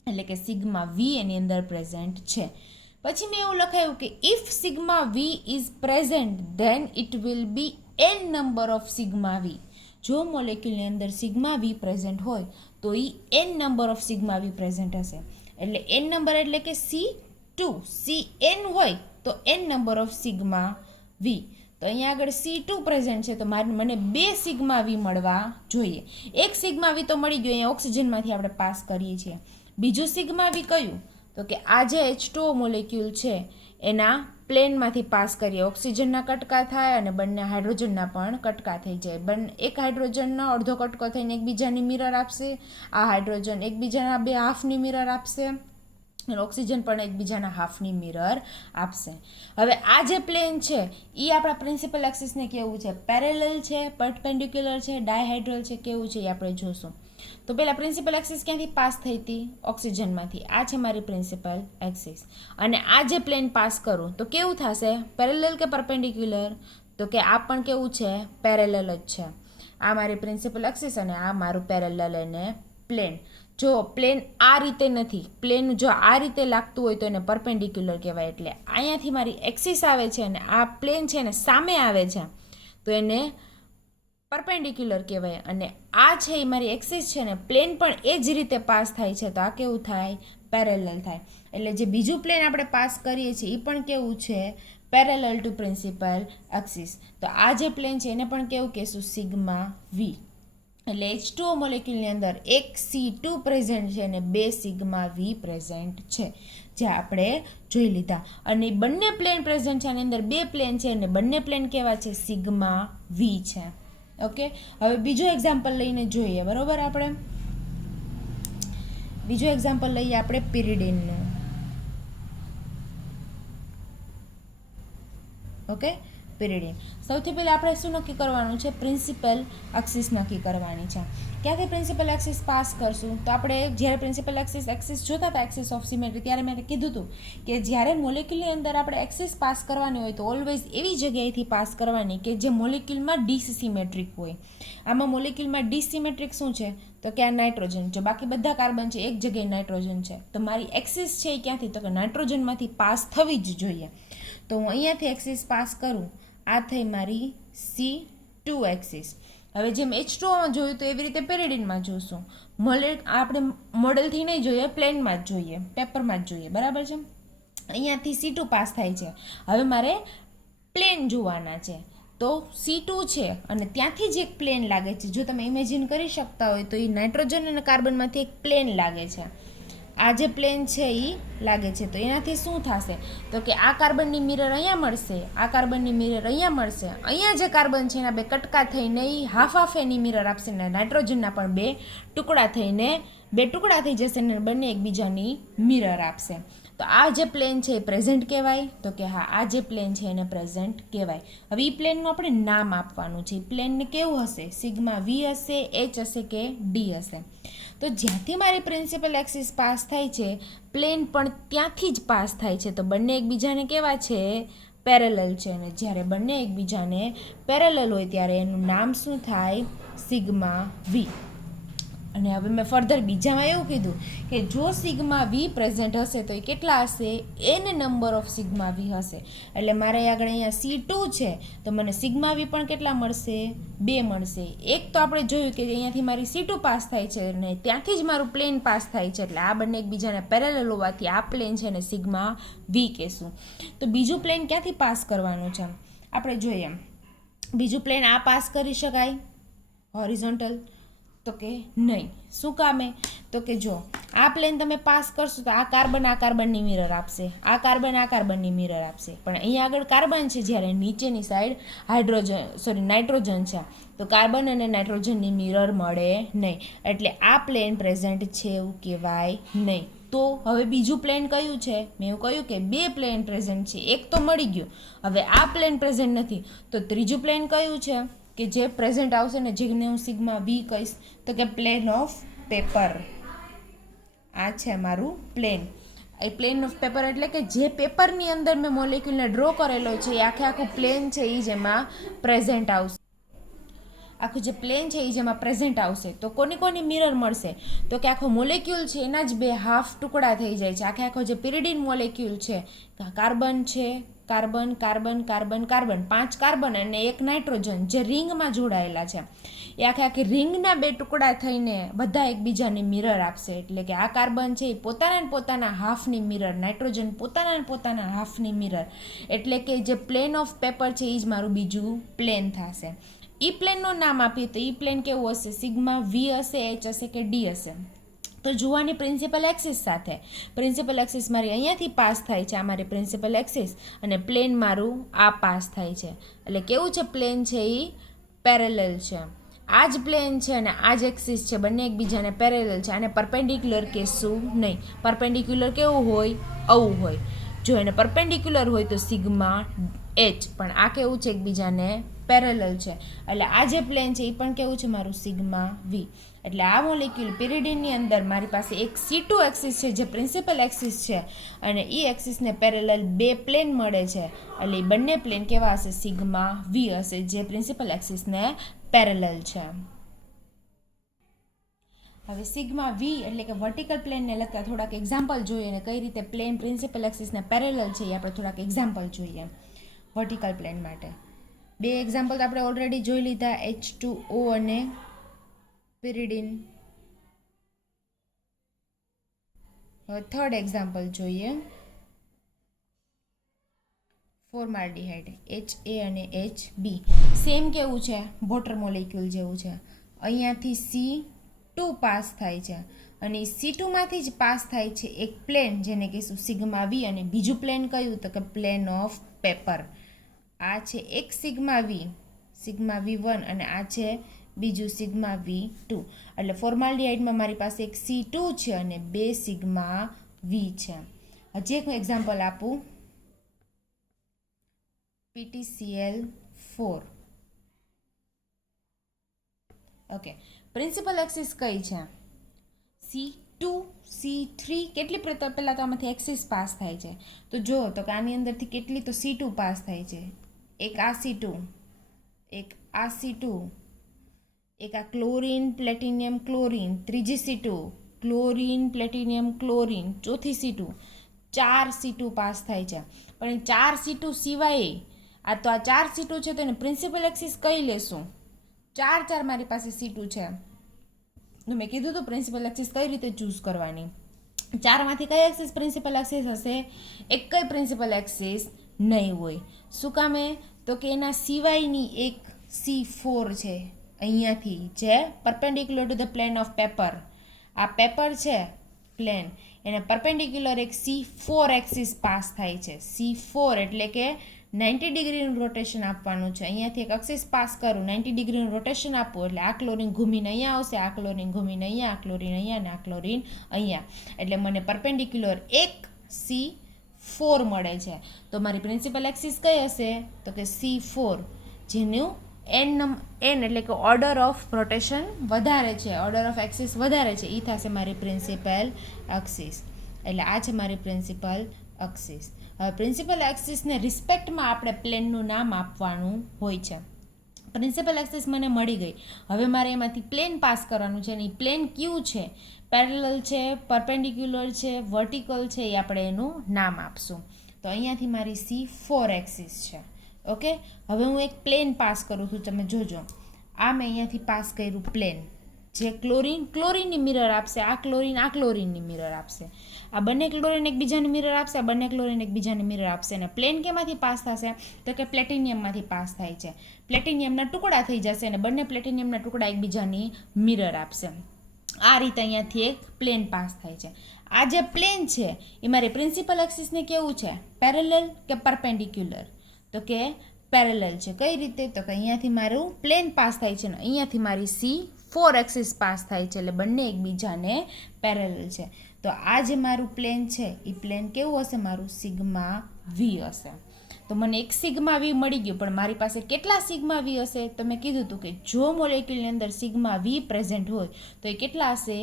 એટલે કે સિગ્મા વી એની અંદર પ્રેઝન્ટ છે. પછી મેં એવું લખાયું કે if sigma V is present then it will be n number of sigma V. જો મોલેક્યુલની અંદર સિગ્મા વી પ્રેઝન્ટ હોય તો એ n number of sigma V present હશે. એટલે n નંબર એટલે કે C2 CN હોય તો n નંબર ઓફ સિગ્મા વી. તો અહીંયા આગળ C2 પ્રેઝન્ટ છે તો મને 2 સિગ્મા વી મળવા જોઈએ. એક સિગ્મા વી તો મળી ગયો, અહીંયા ઓક્સિજનમાંથી આપણે પાસ કરીએ છીએ. બીજું સિગ્મા વી કયું? તો કે આ જે H2O મોલેક્યુલ છે એના પ્લેનમાંથી પાસ કરીએ. ઓક્સિજનના કટકા થાય અને બંને હાઇડ્રોજનના પણ કટકા થઈ જાય. એક હાઇડ્રોજનનો અડધો કટકો થઈને એકબીજાની મિરર આપશે, આ હાઇડ્રોજન એકબીજાના બે હાફની મિરર આપશે અને ઓક્સિજન પણ એકબીજાના હાફની મિરર આપશે. હવે આ જે પ્લેન છે એ આપણા પ્રિન્સિપલ એક્સિસને કેવું છે? પેરેલલ છે, પરપેન્ડિક્યુલર છે, ડાયહાઇડ્રલ છે, કેવું છે એ આપણે જોશું. તો પહેલાં પ્રિન્સિપલ એક્સિસ ક્યાંથી પાસ થઈ હતી? ઓક્સિજનમાંથી. આ છે મારી પ્રિન્સિપલ એક્સિસ. અને આ જે પ્લેન પાસ કરું તો કેવું થશે? પેરેલલ કે પરપેન્ડિક્યુલર? તો કે આ પણ કેવું છે? પેરેલલ જ છે. આ મારી પ્રિન્સિપલ એક્સિસ અને આ મારું પેરેલલ અને પ્લેન. જો પ્લેન આ રીતે નથી, પ્લેન જો આ રીતે લાગતું હોય તો એને પરપેન્ડિક્યુલર કહેવાય. એટલે અહીંયાથી મારી એક્સિસ આવે છે અને આ પ્લેન છે ને સામે આવે છે તો એને પરપેન્ડિક્યુલર કહેવાય. અને આ છે એ મારી એક્સિસ છે ને પ્લેન પણ એ જ રીતે પાસ થાય છે તો આ કેવું થાય? પેરેલલ થાય. એટલે જે બીજું પ્લેન આપણે પાસ કરીએ છીએ એ પણ કેવું છે? Parallel to principal axis. તો આ જે પ્લેન છે એને પણ કેવું કહેશું? Sigma V. એટલે H2O મોલેક્યુલની અંદર એક C2 પ્રેઝન્ટ છે અને 2 સિગ્મા વી પ્રેઝન્ટ છે, જે આપણે જોઈ લીધા. અને બંને પ્લેન પ્રેઝન્ટ છે, આની અંદર 2 પ્લેન છે અને બંને પ્લેન કેવા છે? સિગ્મા વી છે. ઓકે, હવે બીજો એક્ઝામ્પલ લઈને જોઈએ. બરોબર, આપણે બીજો એક્ઝામ્પલ લઈએ આપણે પિરિડિનનું. Okay, pyridine. સૌથી પહેલાં આપણે શું નક્કી કરવાનું છે? પ્રિન્સિપલ એક્સિસ નક્કી કરવાની છે. ક્યાંથી પ્રિન્સિપલ એક્સિસ પાસ કરશું? તો આપણે જ્યારે પ્રિન્સિપલ એક્સિસ જોતા હતા, એક્સિસ ઓફ સિમેટ્રી, ત્યારે મેં કીધું હતું કે જ્યારે મોલેક્યુલની અંદર આપણે એક્સિસ પાસ કરવાની હોય તો ઓલવેઝ એવી જગ્યાએથી પાસ કરવાની કે જે મોલેક્યુલમાં ડિસિમેટ્રિક હોય. આમાં મોલેક્યુલમાં ડિસિમેટ્રિક શું છે? તો કે આ નાઇટ્રોજન છે, બાકી બધા કાર્બન છે, એક જગ્યાએ નાઇટ્રોજન છે. તો મારી એક્સિસ છે એ ક્યાંથી? તો કે નાઇટ્રોજનમાંથી પાસ થવી જ જોઈએ. તો હું અહીંયાથી એક્સિસ પાસ કરું, આ થઈ મારી C2 એક્સિસ. હવે જેમ H2Oમાં જોયું તો એવી રીતે પેરિડિનમાં જોઈશું. આપણે મોડેલથી નહીં જોઈએ, પ્લેનમાં જ જોઈએ, પેપરમાં જ જોઈએ. બરાબર છે? અહીંયાથી C2 પાસ થાય છે. હવે મારે પ્લેન જોવાના છે. તો C2 છે અને ત્યાંથી જ એક પ્લેન લાગે છે. જો તમે ઇમેજિન કરી શકતા હોય તો એ નાઇટ્રોજન અને કાર્બનમાંથી એક પ્લેન લાગે છે. આ જે પ્લેન છે એ લાગે છે. તો એનાથી શું થશે? તો કે આ કાર્બનની મિરર અહીંયા મળશે, આ કાર્બનની મિરર અહીંયા મળશે. અહીંયા જે કાર્બન છે એના 2 કટકા થઈને એ હાફ એની મિરર આપશે ને નાઇટ્રોજનના પણ 2 ટુકડા થઈને 2 ટુકડા થઈ જશે ને બંને એકબીજાની મિરર આપશે. તો આ જે પ્લેન છે એ પ્રેઝન્ટ કહેવાય? તો કે હા, આ જે પ્લેન છે એને પ્રેઝન્ટ કહેવાય. હવે એ પ્લેનનું આપણે નામ આપવાનું છે. એ પ્લેનને કેવું હશે? સિગ્મા વી હશે, એચ હશે કે ડી હશે? તો જ્યાંથી મારી પ્રિન્સિપલ એક્સિસ પાસ થાય છે, પ્લેન પણ ત્યાંથી જ પાસ થાય છે. તો બંને એકબીજાને કેવા છે? પેરેલલ છે. અને જ્યારે બંને એકબીજાને પેરેલલ હોય ત્યારે એનું નામ શું થાય? સિગ્મા વી. અને હવે મેં ફર્ધર બીજામાં એવું કીધું કે જો સિગ્મા વી પ્રેઝન્ટ હશે તો એ કેટલા હશે? n નંબર ઓફ સિગ્મા વી હશે. એટલે મારે આગળ અહીંયા C2 છે તો મને સિગ્મા વી પણ કેટલા મળશે? 2 મળશે. એક તો આપણે જોયું કે અહીંયાથી મારી C2 પાસ થાય છે અને ત્યાંથી જ મારું પ્લેન પાસ થાય છે. એટલે આ બંને એકબીજાને પેરેલલ હોવાથી આ પ્લેન છે ને સિગ્મા વી કહેશું. તો બીજું પ્લેન ક્યાંથી પાસ કરવાનું છે આપણે જોઈએ. બીજું પ્લેન આ પાસ કરી શકાય હોરિઝોન્ટલ? તો કે નહીં. શું કામે? તો કે જો આ પ્લેન તમે પાસ કરશો તો આ કાર્બનની મિરર આપશે, આ કાર્બનની મિરર આપશે. પણ અહીંયા આગળ કાર્બન છે, જ્યારે નીચેની સાઈડ નાઇટ્રોજન છે. તો કાર્બન અને નાઇટ્રોજનની મિરર મળે નહીં. એટલે આ પ્લેન પ્રેઝન્ટ છે એવું કહેવાય નહીં. તો હવે બીજું પ્લેન કયું છે? મેં એવું કહ્યું કે 2 પ્લેન પ્રેઝન્ટ છે, એક તો મળી ગયું. હવે આ પ્લેન પ્રેઝન્ટ નથી તો ત્રીજું પ્લેન કયું છે કે જે પ્રેઝન્ટ આવશે ને, જેને હું સિગ્મા વી કહીશ? તો કે પ્લેન ઓફ પેપર. આ છે મારું plane. A plane of paper એટલે કે જે પેપરની અંદર મેં મોલેક્યુલને ડ્રો કરેલો છે એ આખું પ્લેન છે એ જેમાં પ્રેઝન્ટ આવશે. આખું જે પ્લેન છે એ જેમાં પ્રેઝન્ટ આવશે તો કોની મિરર મળશે? તો કે આખો મોલેક્યુલ છે એના જ 2 હાફ ટુકડા થઈ જાય છે. આખો જે પિરિડિન મોલેક્યુલ છે, કાર્બન છે, કાર્બન 5 કાર્બન અને 1 નાઇટ્રોજન જે રિંગમાં જોડાયેલા છે, એ આખી રિંગના 2 ટુકડા થઈને બધા એકબીજાની મિરર આપશે. એટલે કે આ કાર્બન છે એ પોતાના હાફની મિરર, નાઇટ્રોજન પોતાના હાફની મિરર. એટલે કે જે પ્લેન ઓફ પેપર છે એ જ મારું બીજું પ્લેન થશે. એ પ્લેનનું નામ આપીએ તો એ પ્લેન કેવું હશે? સિગ્મા વી હશે, એચ હશે કે ડી હશે? તો જોવાની પ્રિન્સિપલ એક્સિસ સાથે. પ્રિન્સિપલ એક્સિસ મારી અહીંયાથી પાસ થાય છે, આ મારી પ્રિન્સિપલ એક્સિસ, અને પ્લેન મારું આ પાસ થાય છે. એટલે કેવું છે? પ્લેન છે એ પેરેલલ છે. આ જ પ્લેન છે અને આ જ એક્સિસ છે, બંને એકબીજાને પેરેલલ છે. આને પરપેન્ડિક્યુલર કહેશું નહીં. પરપેન્ડિક્યુલર કેવું હોય? આવું હોય. જો એને પરપેન્ડિક્યુલર હોય તો સિગ્મા એચ, પણ આ કેવું છે? એકબીજાને પેરેલલ છે. એટલે આ જે પ્લેન છે એ પણ કેવું છે? મારું સિગ્મા વી. એટલે આ મોલેક્યુલ પિરિડિનની અંદર મારી પાસે એક C2 એક્સિસ છે જે પ્રિન્સિપલ એક્સિસ છે અને એ એક્સિસને પેરેલલ 2 પ્લેન મળે છે. એટલે એ બંને પ્લેન કેવા હશે? સિગ્મા વી હશે, જે પ્રિન્સિપલ એક્સિસને પેરેલલ છે. હવે સિગ્મા વી એટલે કે વર્ટિકલ પ્લેનને લગતા થોડાક એક્ઝામ્પલ જોઈએ અને કઈ રીતે પ્લેન પ્રિન્સિપલ એક્સિસને પેરેલલ છે એ આપણે થોડાક એક્ઝામ્પલ જોઈએ વર્ટિકલ પ્લેન માટે. 2 એક્ઝામ્પલ તો આપણે ઓલરેડી જોઈ લીધા, H2O અને pyridine. હવે થર્ડ એક્ઝામ્પલ જોઈએ, ફોર્માલ્ડિહાઇડ HA અને HB. સેમ કેવું છે, વોટર મોલેક્યુલ જેવું છે. અહીંયાથી C2 પાસ થાય છે અને C2 માંથી જ પાસ થાય છે એક પ્લેન જેને કહીશું સિગ્મા વી, અને બીજું પ્લેન કયું તો કે પ્લેન ઓફ પેપર. આ છે એક સિગ્મા V1 અને આ છે બીજું સિગ્મા V2. એટલે ફોર્માલ્ડિહાઇડમાં મારી પાસે એક C2 છે અને 2 સિગ્મા V છે. હજી એક એક્ઝામ્પલ આપું, PTCl4. ઓકે, પ્રિન્સિપલ એક્સિસ કઈ છે? C2 C3. કેટલી પહેલાં તો આમાંથી એક્સિસ પાસ થાય છે તો જો તો કે આની અંદરથી કેટલી તો C2 પાસ થાય છે. એક આ C2, એક આ C2, એક આ ક્લોરીન પ્લેટિનિયમ ક્લોરીન, ત્રીજી C2 ક્લોરીન પ્લેટિનિયમ ક્લોરીન, ચોથી C2. 4 C2 પાસ થાય છે. પણ એ 4 C2 સિવાય આ તો આ 4 C2 છે તો એને પ્રિન્સિપલ એક્સિસ કઈ લેશું? 4 મારી પાસે C2 છે તો મેં કીધું તો પ્રિન્સિપલ એક્સિસ કઈ રીતે ચૂઝ કરવાની. 4માંથી કઈ એક્સિસ પ્રિન્સિપલ એક્સિસ હશે? એક કઈ પ્રિન્સિપલ એક્સિસ નહીં હોય. શું કામે? તો કે એના સિવાયની એક C4 છે અહીંયાથી, જે perpendicular to the plane of paper. આ પેપર છે પ્લેન, એને પરપેન્ડિક્યુલર એક C4 એક્સિસ પાસ થાય છે. C4 એટલે કે 90 ડિગ્રીનું રોટેશન આપવાનું છે. અહીંયાથી એક એક્સિસ પાસ કરું, 90 ડિગ્રીનું રોટેશન આપું એટલે આ ક્લોરીન ઘૂમીને અહીંયા આવશે, આ ક્લોરીન ઘૂમીને અહીંયા, આ ક્લોરીન અહીંયા અને આ ક્લોરીન અહીંયા. એટલે મને પરપેન્ડિક્યુલર એક C4 મળે છે. તો મારી પ્રિન્સિપલ એક્સિસ કઈ હશે? તો કે C4, જેનું n એટલે કે ઓર્ડર ઓફ રોટેશન વધારે છે, ઓર્ડર ઓફ એક્સિસ વધારે છે, એ થશે મારી પ્રિન્સિપલ એક્સિસ. એટલે આ છે મારી પ્રિન્સિપલ એક્સિસ. હવે પ્રિન્સિપલ એક્સિસને રિસ્પેક્ટમાં આપણે પ્લેનનું નામ આપવાનું હોય છે. પ્રિન્સિપલ એક્સિસ મને મળી ગઈ, હવે મારે એમાંથી પ્લેન પાસ કરવાનું છે અને એ પ્લેન કયું છે? પેરેલલ છે, પરપેન્ડિક્યુલર છે, વર્ટિકલ છે, એ આપણે એનું નામ આપશું. તો અહીંયાથી મારી C4 એક્સિસ છે. ઓકે, હવે હું એક પ્લેન પાસ કરું છું, તમે જોજો. આ મેં અહીંયાથી પાસ કર્યું પ્લેન, જે ક્લોરીનની મિરર આપશે, આ ક્લોરીનની મિરર આપશે, આ બંને ક્લોરીન એકબીજાની મિરર આપશે, આ બંને ક્લોરીન એકબીજાની મિરર આપશે. અને પ્લેન કેમાંથી પાસ થશે? તો કે પ્લેટિનિયમમાંથી પાસ થાય છે. પ્લેટિનિયમના ટુકડા થઈ જશે અને બંને પ્લેટિનિયમના ટુકડા એકબીજાની મિરર આપશે. આ રીતે અહીંયાથી એક પ્લેન પાસ થાય છે. આ જે પ્લેન છે એ મારી પ્રિન્સિપલ એક્સિસને કેવું છે? પેરેલલ કે પરપેન્ડિક્યુલર? તો કે પેરેલલ છે. કઈ રીતે? તો કે અહીંયાથી મારું પ્લેન પાસ થાય છે ને અહીંયાથી મારી C4 એક્સિસ પાસ થાય છે, એટલે બંને એકબીજાને પેરેલલ છે. તો આ જે મારું પ્લેન છે એ પ્લેન કેવું હશે? મારું સિગ્મા વી હશે. તો મને એક સિગ્મા વી મળી ગયું, પણ મારી પાસે કેટલા સિગ્મા વી હશે? તો મેં કીધું હતું કે જો મોલેક્યુલની અંદર સિગ્મા વી પ્રેઝન્ટ હોય તો એ કેટલા હશે?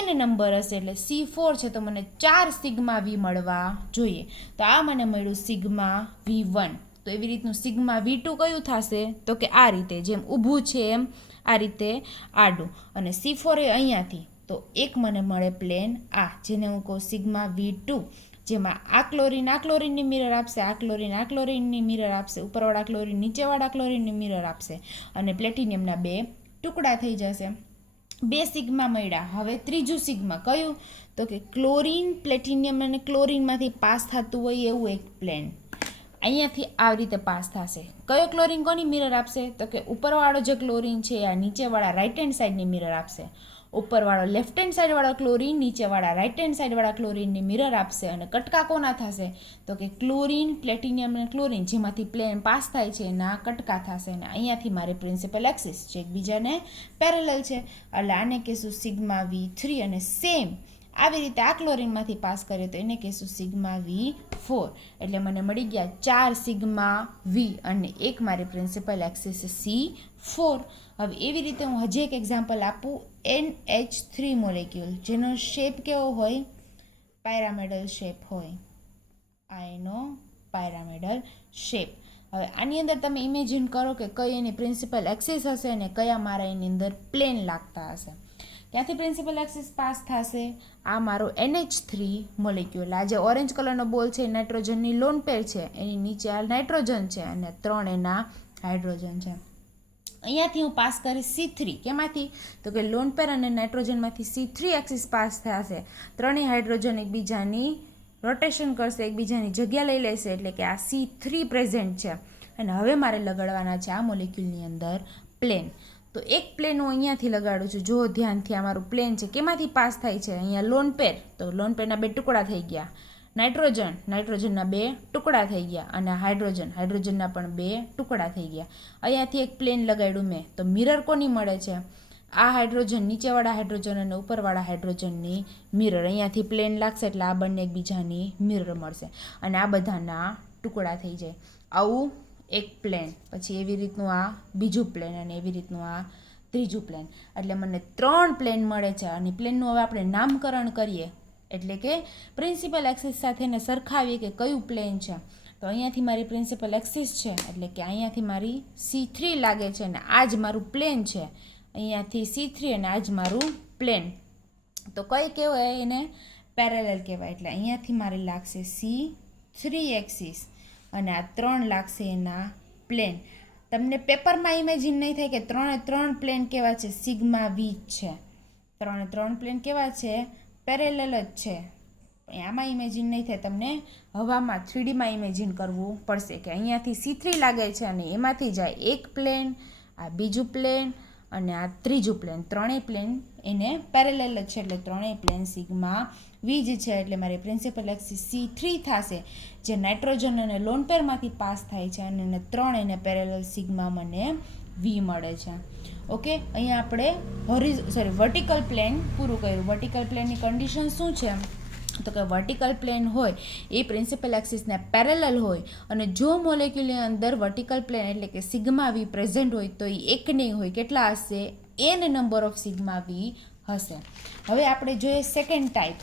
n નંબર હશે. એટલે C4 છે તો મને 4 સિગ્મા વી મળવા જોઈએ. તો આ મને મળ્યું સિગ્મા V1. તો એવી રીતનું સિગ્મા V2 કયું થશે? તો કે આ રીતે, જેમ ઊભું છે એમ આ રીતે આડું, અને C4 એ અહીંયાથી. તો એક મને મળે પ્લેન આ, જેને હું કહું સિગ્મા V2, જેમાં આ ક્લોરીનની મિરર આપશે, આ ક્લોરીનની મિરર આપશે, ઉપરવાળા ક્લોરીન નીચેવાળા ક્લોરીનની મિરર આપશે, અને પ્લેટિનિયમના 2 ટુકડા થઈ જશે. 2 સિગ્મા મળ્યા. હવે ત્રીજું સિગ્મા કયું? તો કે ક્લોરીન પ્લેટિનિયમ અને ક્લોરીનમાંથી પાસ થતું હોય એવું એક પ્લેન અહીંયાથી આવી રીતે પાસ થશે. કયો ક્લોરીન કોની મિરર આપશે? તો કે ઉપરવાળો જે ક્લોરીન છે આ નીચેવાળા રાઇટ હેન્ડ સાઈડની મિરર આપશે, ઉપરવાળો લેફ્ટ હેન્ડ સાઈડવાળો ક્લોરીન નીચેવાળા રાઇટ હેન્ડ સાઈડવાળા ક્લોરીનની મિરર આપશે. અને કટકા કોના થશે? તો કે ક્લોરીન પ્લેટિનિયમ અને ક્લોરીન જેમાંથી પ્લેન પાસ થાય છે એના કટકા થશે. અને અહીંયાથી મારી પ્રિન્સિપલ એક્સિસ છે એકબીજાને પેરેલલ છે, એટલે આને કહીશું સિગ્મા V3. અને સેમ આવી રીતે આ ક્લોરીનમાંથી પાસ કરીએ તો એને કહીશું સિગ્મા V4. એટલે મને મળી ગયા 4 સિગ્મા વી અને એક મારી પ્રિન્સિપલ એક્સિસ C4. હવે એવી રીતે હું હજી એક એક્ઝામ્પલ આપું, NH3 મોલેક્યુલ, જેનો શેપ કેવો હોય? પાયરામિડલ શેપ હોય. આ એનો પાયરામિડલ શેપ. હવે આની અંદર તમે ઇમેજિન કરો કે કઈ એની પ્રિન્સિપલ એક્સિસ હશે અને કયા મારા એની અંદર પ્લેન લાગતા હશે. ક્યાંથી પ્રિન્સિપલ એક્સિસ પાસ થશે? આ મારો NH3 મોલેક્યુલ, આ જે ઓરેન્જ કલરનો બોલ છે એ નાઇટ્રોજનની લોન પેર છે, એની નીચે આ નાઇટ્રોજન છે અને 3 એના હાઇડ્રોજન છે. અહીંયાથી હું પાસ કરીશ C3. કેમાંથી? તો કે લોન પેર અને નાઇટ્રોજનમાંથી C3 એક્સિસ પાસ થશે. ત્રણેય હાઇડ્રોજન એકબીજાની રોટેશન કરશે, એકબીજાની જગ્યા લઈ લેશે, એટલે કે આ C3 પ્રેઝન્ટ છે. અને હવે મારે લગાડવાના છે આ મોલેક્યુલની અંદર પ્લેન. તો એક પ્લેન હું અહીંયાથી લગાડું છું. જો ધ્યાનથી આ મારું પ્લેન છે, કેમાંથી પાસ થાય છે? અહીંયા લોન પેર, તો લોન પેરના 2 ટુકડા થઈ ગયા. નાઇટ્રોજનના 2 ટુકડા થઈ ગયા. અને હાઇડ્રોજનના પણ 2 ટુકડા થઈ ગયા. અહીંયાથી એક પ્લેન લગાડ્યું મેં, તો મિરર કોની મળે છે? આ હાઇડ્રોજન, નીચેવાળા હાઇડ્રોજન અને ઉપરવાળા હાઇડ્રોજનની મિરર. અહીંયાથી પ્લેન લાગશે એટલે આ બંને એકબીજાની મિરર મળશે અને આ બધાના ટુકડા થઈ જાય. આવું એક પ્લેન, પછી એવી રીતનું આ બીજું પ્લેન અને એવી રીતનું આ ત્રીજું પ્લેન. એટલે મને 3 પ્લેન મળે છે. અને પ્લેનનું હવે આપણે નામકરણ કરીએ, એટલે કે પ્રિન્સિપલ એક્સિસ સાથે એને સરખાવીએ કે કયું પ્લેન છે. તો અહીંયાથી મારી પ્રિન્સિપલ એક્સિસ છે, એટલે કે અહીંયાથી મારી C3 લાગે છે અને આ જ મારું પ્લેન છે. અહીંયાથી C3 અને આ જ મારું પ્લેન. તો કઈ કહેવાય? એને પેરેલલ કહેવાય. એટલે અહીંયાથી મારે લાગશે C3 એક્સિસ અને આ 3 લાગશે એના પ્લેન. તમને પેપરમાં ઇમેજિન નહીં થાય કે 3 પ્લેન કેવા છે? સિગ્મા V છે. 3 પ્લેન કેવા છે? પેરેલલ જ છે. આમાં ઇમેજિન નહીં થાય, તમને હવામાં 3Dમાં ઇમેજિન કરવું પડશે કે અહીંયાથી C3 લાગે છે અને એમાંથી જાય એક પ્લેન, આ બીજું પ્લેન અને આ ત્રીજું પ્લેન. ત્રણેય પ્લેન એને પેરેલલ જ છે, એટલે ત્રણેય પ્લેન સિગ્મા V જ છે. એટલે મારી પ્રિન્સિપલ એક્સિસ C3 થશે, જે નાઇટ્રોજન અને લોન પેરમાંથી પાસ થાય છે અને એને 3 એને પેરેલલ સિગ્મા મને V મળે છે. ઓકે, અહીંયા આપણે વર્ટિકલ પ્લેન પૂરું કર્યું. વર્ટિકલ પ્લેનની કન્ડિશન શું છે? તો કે વર્ટિકલ પ્લેન હોય એ પ્રિન્સિપલ એક્સિસને પેરેલલ હોય અને જો મોલેક્યુલની અંદર વર્ટિકલ પ્લેન એટલે કે સિગ્મા V પ્રેઝન્ટ હોય તો એ એક નહીં હોય. કેટલા હશે? n number of sigma V હશે. હવે આપણે જોઈએ સેકન્ડ ટાઈપ.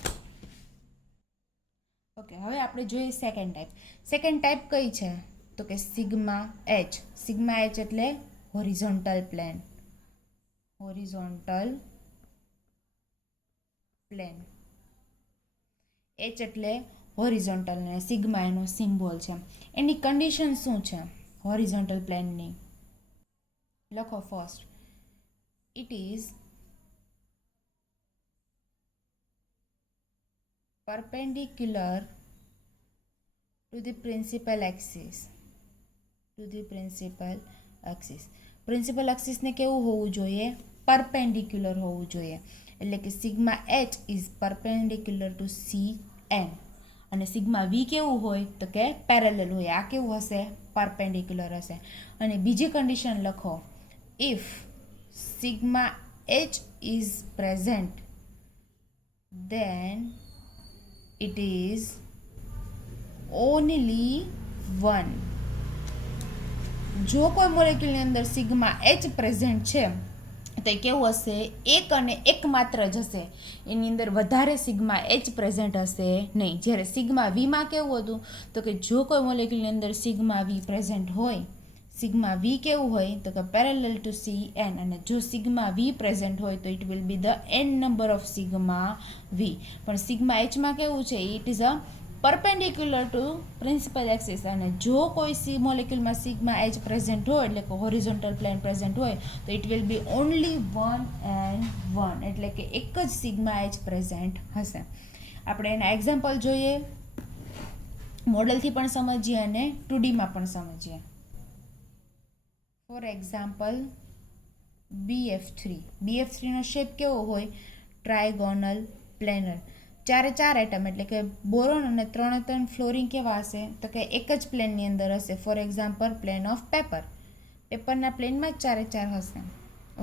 ઓકે, હવે આપણે જોઈએ સેકન્ડ ટાઈપ. સેકન્ડ ટાઈપ કઈ છે? તો કે સિગ્મા H. સિગ્મા H એટલે horizontal plane. Horizontal plane. H એટલે હોરિઝોન્ટલ અને સિગ્મા એનો સિમ્બોલ છે. એની કન્ડિશન શું છે હોરિઝોન્ટલ પ્લેનની? લખો first. It is perpendicular to the principal axis. Principal એક્સિસને કેવું હોવું જોઈએ? પરપેન્ડિક્યુલર હોવું જોઈએ. એટલે કે sigma H is perpendicular to CN અને સિગ્મા V કેવું હોય? તો કે પેરેલલ હોય. આ કેવું હશે? પરપેન્ડિક્યુલર હશે. અને બીજી કન્ડિશન લખો. If sigma H is present then it is only 1. જો કોઈ મોલેક્યુલની અંદર સિગ્મા H પ્રેઝન્ટ છે તો એ કેવું હશે? એક અને એક માત્ર જ હશે. એની અંદર વધારે સિગ્મા H પ્રેઝન્ટ હશે નહીં. જ્યારે સિગ્મા Vમાં કેવું હતું? તો કે જો કોઈ મોલેક્યુલની અંદર સિગ્મા V પ્રેઝન્ટ હોય, સિગ્મા V કેવું હોય? તો કે પેરેલલ ટુ CN. અને જો સિગ્મા V પ્રેઝન્ટ હોય તો it will be the n number of sigma V. પણ સિગ્મા Hમાં કેવું છે? It is a perpendicular to principal axis. અને જો કોઈ મોલેક્યુલમાં સિગ્મા H પ્રેઝન્ટ હોય એટલે કે હોરિઝોન્ટલ પ્લેન પ્રેઝન્ટ હોય તો it will B only 1 and 1. એટલે કે એક જ સિગ્મા H પ્રેઝન્ટ હશે. આપણે એના એક્ઝામ્પલ જોઈએ, મોડલથી પણ સમજીએ અને 2Dમાં પણ સમજીએ. For example BF3 no shape કેવો હોય? ટ્રાયગોનલ પ્લેનર. 4 એટમ એટલે કે બોરોન અને 3 ફ્લોરિન કેવા હશે? તો કે એક જ પ્લેનની અંદર હશે. ફોર એક્ઝામ્પલ પ્લેન ઓફ પેપરના પ્લેનમાં જ 4 હશે.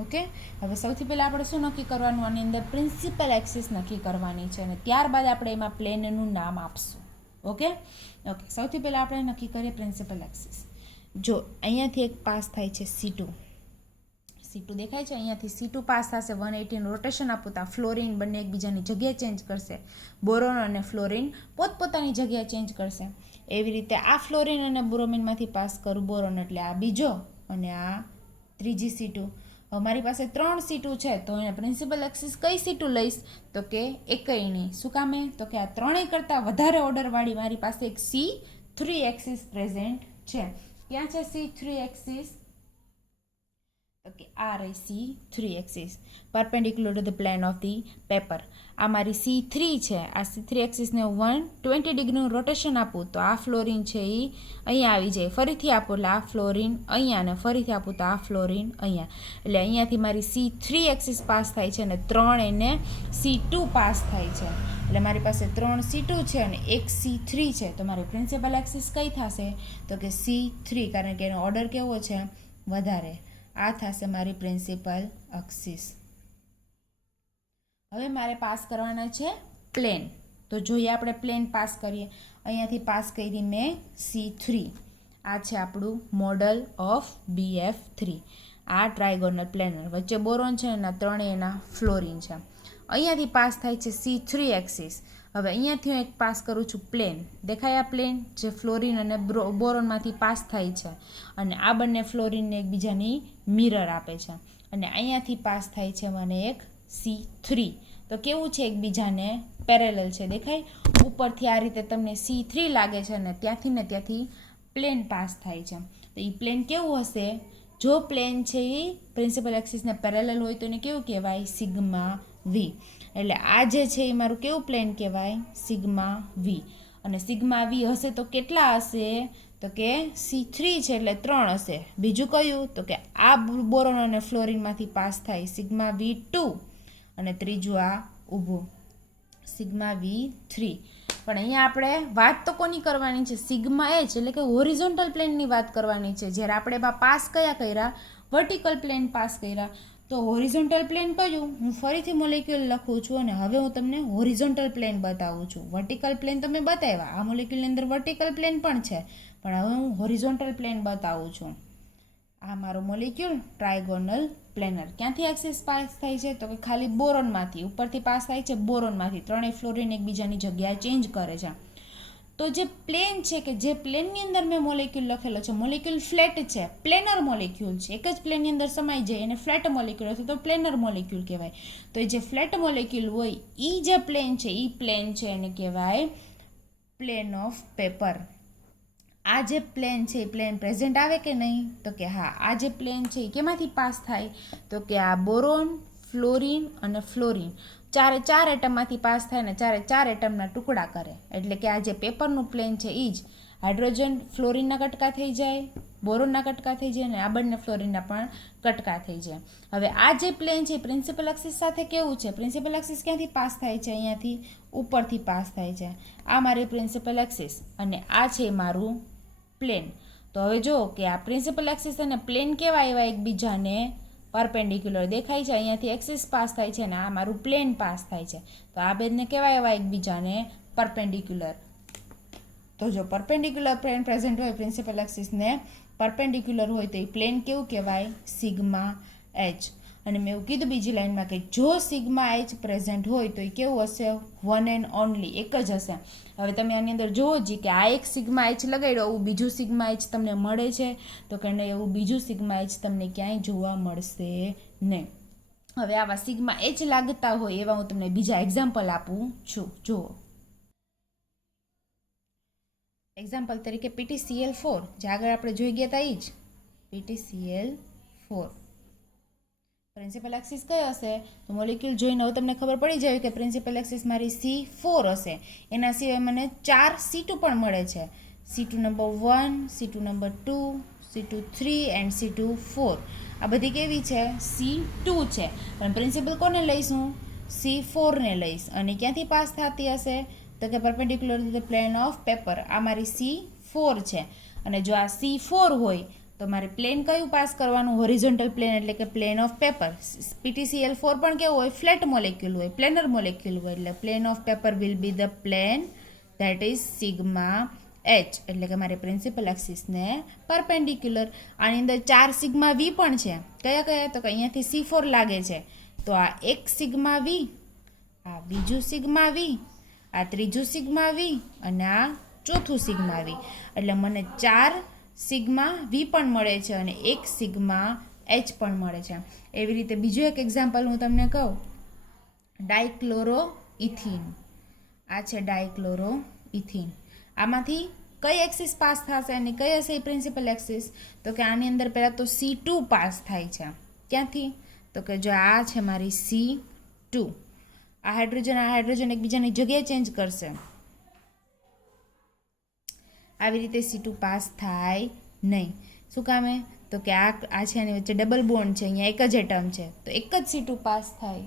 ઓકે, હવે સૌથી પહેલાં આપણે શું નક્કી કરવાનું? આની અંદર પ્રિન્સિપલ એક્સિસ નક્કી કરવાની છે અને ત્યારબાદ આપણે એમાં પ્લેનનું નામ આપશું. ઓકે, સૌથી પહેલાં આપણે નક્કી કરીએ પ્રિન્સિપલ એક્સિસ. જો અહીંયાથી એક પાસ થાય છે C2 દેખાય છે? અહીંયાથી C2 પાસ થશે. 180 રોટેશન આપું તો આ ફ્લોરિન બંને એકબીજાની જગ્યા ચેન્જ કરશે. બોરોન અને ફ્લોરિન પોતપોતાની જગ્યા ચેન્જ કરશે. એવી રીતે આ ફ્લોરિન અને બ્રોમિનમાંથી પાસ કરું બોરોન એટલે આ બીજો અને આ ત્રીજી C2. મારી પાસે 3 C2 છે તો એને પ્રિન્સિપલ એક્સિસ કઈ C2 લઈશ તો કે એકઈ નહીં. શું કામે તો કે આ ત્રણેય કરતાં વધારે ઓર્ડરવાળી મારી પાસે એક C3 એક્સિસ પ્રેઝન્ટ છે. ક્યાં છે C3 એક્સિસ તો કે આ રહી C3 axis perpendicular to the plane of the paper. આ મારી C3 છે. આ C3 એક્સિસને 120 ડિગ્રીનું રોટેશન આપું તો આ ફ્લોરિન છે એ અહીંયા આવી જાય. ફરીથી આપું એટલે આ ફ્લોરિન અહીંયા, અને ફરીથી આપું તો આ ફ્લોરિન અહીંયા. એટલે અહીંયાથી મારી C3 એક્સિસ પાસ થાય છે અને 3 એને C2 પાસ થાય છે. એટલે મારી પાસે 3 C2 છે અને 1 C3 છે. તો મારી પ્રિન્સિપલ એક્સિસ કઈ થશે તો કે C3, કારણ કે એનો ઓર્ડર કેવો છે વધારે. આ થશે મારી પ્રિન્સિપલ એક્સિસ. હવે મારે પાસ કરવાના છે પ્લેન. તો જોઈએ આપણે પ્લેન પાસ કરીએ. અહીંયાથી પાસ કરી મેં C3. આ છે આપણું મોડલ ઓફ BF3. આ ટ્રાયગોનલ પ્લેનર, વચ્ચે બોરોન છે અને ત્રણેય એના ફ્લોરિન છે. અહીંયાથી પાસ થાય છે C3 એક્સિસ. હવે અહીંયાથી હું એક પાસ કરું છું પ્લેન. દેખાય આ પ્લેન જે ફ્લોરિન અને બોરોનમાંથી પાસ થાય છે, અને આ બંને ફ્લોરિનને એકબીજાની મિરર આપે છે. અને અહીંયાથી પાસ થાય છે મને એક C3. તો કેવું છે એકબીજાને પેરેલલ છે. દેખાય ઉપરથી આ રીતે તમને C3 લાગે છે અને ત્યાંથી પ્લેન પાસ થાય છે. તો એ પ્લેન કેવું હશે? જો પ્લેન છે એ પ્રિન્સિપલ એક્સિસને પેરેલલ હોય તો એને કેવું કહેવાય? Sigma V. એટલે આ જે છે એ મારું કેવું પ્લેન કહેવાય? સિગ્મા વી. અને સિગ્મા વી હશે તો કેટલા હશે તો કે C3 છે એટલે 3 હશે. બીજું કયું તો કે આ બોરોન અને ફ્લોરિનમાંથી પાસ થાય સિગ્મા V2, અને ત્રીજું આ ઊભું સિગ્મા V3. પણ અહીંયા આપણે વાત તો કોની કરવાની છે? સિગ્મા H એટલે કે હોરિઝોન્ટલ પ્લેનની વાત કરવાની છે. જ્યારે આપણે પાસ કયા કર્યા? વર્ટિકલ પ્લેન પાસ કર્યા. તો હોરિઝોન્ટલ પ્લેન કયું? હું ફરીથી મોલેક્યુલ લખું છું અને હવે હું તમને હોરિઝોન્ટલ પ્લેન બતાવું છું. વર્ટિકલ પ્લેન તમે બતાવ્યા, આ મોલેક્યુલની અંદર વર્ટિકલ પ્લેન પણ છે, પણ હવે હું હોરિઝોન્ટલ પ્લેન બતાવું છું. આ મારો મોલેક્યુલ ટ્રાયગોનલ પ્લેનર. ક્યાંથી એક્સિસ પાસ થાય છે તો કે ખાલી બોરોનમાંથી. ઉપરથી પાસ થાય છે બોરોનમાંથી. ત્રણેય ફ્લોરિન એકબીજાની જગ્યા ચેન્જ કરે છે. તો જે પ્લેન છે કે જે પ્લેનની અંદર મેં મોલેક્યુલ લખેલો છે, મોલેક્યુલ ફ્લેટ છે, પ્લેનર મોલેક્યુલ છે, એક જ પ્લેનની અંદર સમાઈ જાય એને ફ્લેટ મોલેક્યુલ અથવા તો પ્લેનર મોલેક્યુલ કહેવાય. તો એ જે ફ્લેટ મોલેક્યુલ હોય એ જે પ્લેન છે એ પ્લેન છે એને કહેવાય પ્લેન ઓફ પેપર. આ જે પ્લેન છે એ પ્લેન પ્રેઝન્ટ આવે કે નહીં તો કે હા. આ જે પ્લેન છે એ કેમાંથી પાસ થાય તો કે આ બોરોન, ફ્લોરિન અને ફ્લોરિન ચારે એટમમાંથી પાસ થાય ને ચારે એટમના ટુકડા કરે. એટલે કે આ જે પેપરનું પ્લેન છે એ જ હાઇડ્રોજન ફ્લોરિનના કટકા થઈ જાય, બોરોનના કટકા થઈ જાય, અને આ બંને ફ્લોરિનના પણ કટકા થઈ જાય. હવે આ જે પ્લેન છે પ્રિન્સિપલ એક્સિસ સાથે કેવું છે? પ્રિન્સિપલ એક્સિસ ક્યાંથી પાસ થાય છે? અહીંયાથી ઉપરથી પાસ થાય છે. આ મારી પ્રિન્સિપલ એક્સિસ અને આ છે મારું પ્લેન. તો હવે જો કે આ પ્રિન્સિપલ એક્સિસ અને પ્લેન કેવા એવા એકબીજાને પરપેન્ડિક્યુલર દેખાય છે. અહીંયાથી એક્સિસ પાસ થાય છે અને આ મારું પ્લેન પાસ થાય છે. તો આ બેને કેવા એવા એકબીજાને પરપેન્ડિક્યુલર. તો જો પરપેન્ડિક્યુલર પ્લેન પ્રેઝન્ટ હોય પ્રિન્સિપલ એક્સિસને પરપેન્ડિક્યુલર હોય તો એ પ્લેન કેવું કહેવાય? Sigma H. અને મેં એવું કીધું બીજી લાઈનમાં કે જો સિગ્મા H પ્રેઝન્ટ હોય તો એ કેવું હશે? વન એન્ડ ઓનલી, એક જ હશે. હવે તમે આની અંદર જુઓ જી કે આ એક સિગ્મા H લગાડ્યો, એવું બીજું સિગ્મા H તમને મળે છે તો કે નહીં, એવું બીજું સિગ્મા H તમને ક્યાંય જોવા મળશે નહીં. હવે આવા સિગ્મા H લાગતા હોય એવા હું તમને બીજા એક્ઝામ્પલ આપું છું. જુઓ એક્ઝામ્પલ તરીકે PTCl4, જે આગળ આપણે જોઈ ગયા હતા એ જ PTCl4. પ્રિન્સિપલ એક્સિસ કઈ હશે તો મોલેક્યુલ જોઈને હવે તમને ખબર પડી જાય કે પ્રિન્સિપલ એક્સિસ મારી C4 હશે. એના સિવાય મને 4 C2 પણ મળે છે. C2 number 1, C2 number 2, C2 3 and C2 4. આ બધી કેવી છે? C2 છે. પણ પ્રિન્સિપલ કોને લઈશું? C4 ને લઈશ. અને ક્યાંથી પાસ થતી હશે તો કે perpendicular to the plane of paper. આ મારી C4 છે. અને જો આ C4 હોય તો મારે પ્લેન કયું પાસ કરવાનું? હોરિઝોન્ટલ પ્લેન એટલે કે પ્લેન ઓફ પેપર. PTCl4 પણ કેવું હોય? ફ્લેટ મોલેક્યુલ હોય, પ્લેનર મોલેક્યુલ હોય. એટલે plane of paper will be the plane that is sigma H. એટલે કે મારે પ્રિન્સિપલ એક્સિસને પરપેન્ડિક્યુલર. આની અંદર 4 સિગ્મા વી પણ છે. કયા કયા તો કે અહીંયાથી C4 લાગે છે તો આ એક સિગ્મા વી, આ બીજું સિગ્મા વી, આ ત્રીજું સિગ્મા વી અને આ ચોથું સિગ્મા વી. એટલે મને 4 સિગ્મા વી પણ મળે છે અને એક સિગ્મા એચ પણ મળે છે. એવી રીતે બીજું એક એક્ઝામ્પલ હું તમને કહું, ડાયક્લોરો ઇથિન. આ છે ડાયક્લોરો ઇથિન. આમાંથી કઈ એક્સિસ પાસ થશે અને કઈ હશે એ પ્રિન્સિપલ એક્સિસ? તો કે આની અંદર પહેલાં તો C2 પાસ થાય છે. ક્યાંથી? તો કે જો આ છે મારી C2. આ હાઇડ્રોજન એકબીજાની જગ્યાએ ચેન્જ કરશે. આવી રીતે C2 પાસ થાય નહીં. શું કામે? તો કે આ છે એની વચ્ચે ડબલ બોન્ડ છે, અહીંયા એક જ એટમ છે, તો એક જ C2 પાસ થાય.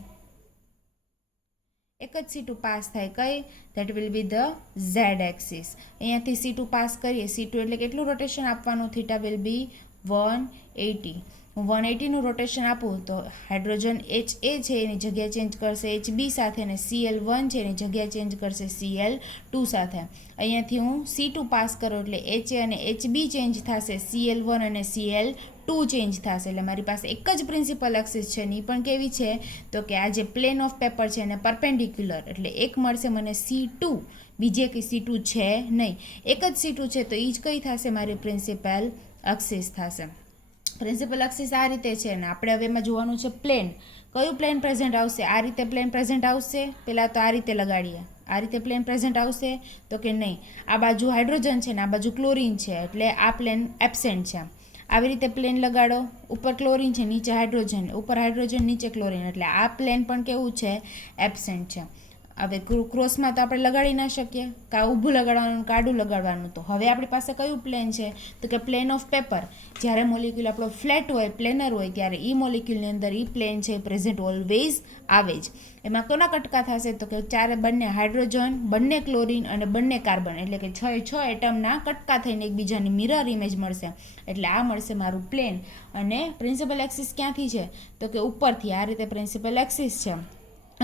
એક જ C2 પાસ થાય. કઈ? That will be the Z axis. અહીંયાથી C2 પાસ કરીએ. C2 એટલે કેટલું રોટેશન આપવાનું? Theta will be 180. હું 180નું રોટેશન આપું તો હાઇડ્રોજન HA છે એની જગ્યા ચેન્જ કરશે HB સાથે, અને Cl1 છે એની જગ્યા ચેન્જ કરશે Cl2 સાથે. અહીંયાથી હું C2 પાસ કરું એટલે HA અને HB ચેન્જ થશે, Cl1 અને Cl2 ચેન્જ થશે. એટલે મારી પાસે એક જ પ્રિન્સિપલ એક્સિસ છે ને એ પણ કેવી છે? તો કે આ જે પ્લેન ઓફ પેપર છે એને પરપેન્ડિક્યુલર, એટલે એક મળશે મને C2, બીજે કંઈ C2 છે નહીં. એક જ C2 છે તો એ જ કઈ થશે? મારી પ્રિન્સિપલ એક્સિસ થશે. પ્રિન્સિપલ એક્સિસ આ રીતે છે ને આપણે હવે એમાં જોવાનું છે પ્લેન. કયું પ્લેન પ્રેઝન્ટ આવશે? આ રીતે પ્લેન પ્રેઝન્ટ આવશે? પહેલાં તો આ રીતે લગાડીએ. આ રીતે પ્લેન પ્રેઝન્ટ આવશે? તો કે નહીં. આ બાજુ હાઇડ્રોજન છે ને આ બાજુ ક્લોરીન છે, એટલે આ પ્લેન એબસેન્ટ છે. આવી રીતે પ્લેન લગાડો. ઉપર ક્લોરીન છે, નીચે હાઇડ્રોજન, ઉપર હાઇડ્રોજન, નીચે ક્લોરીન, એટલે આ પ્લેન પણ કેવું છે? એબસેન્ટ છે. હવે ક્રોસમાં તો આપણે લગાડી ના શકીએ, કાં ઊભું લગાડવાનું કાડું લગાડવાનું. તો હવે આપણી પાસે કયું પ્લેન છે? તો કે પ્લેન ઓફ પેપર. જ્યારે મોલિક્યુલ આપણો ફ્લેટ હોય, પ્લેનર હોય, ત્યારે એ મોલિક્યુલની અંદર એ પ્લેન છે પ્રેઝન્ટ ઓલવેઝ આવે જ. એમાં કોના કટકા થશે? તો કે બંને હાઇડ્રોજન, બંને ક્લોરીન અને બંને કાર્બન, એટલે કે 6 એટમના કટકા થઈને એકબીજાની મિરર ઇમેજ મળશે. એટલે આ મળશે મારું પ્લેન. અને પ્રિન્સિપલ એક્સિસ ક્યાંથી છે? તો કે ઉપરથી. આ રીતે પ્રિન્સિપલ એક્સિસ છે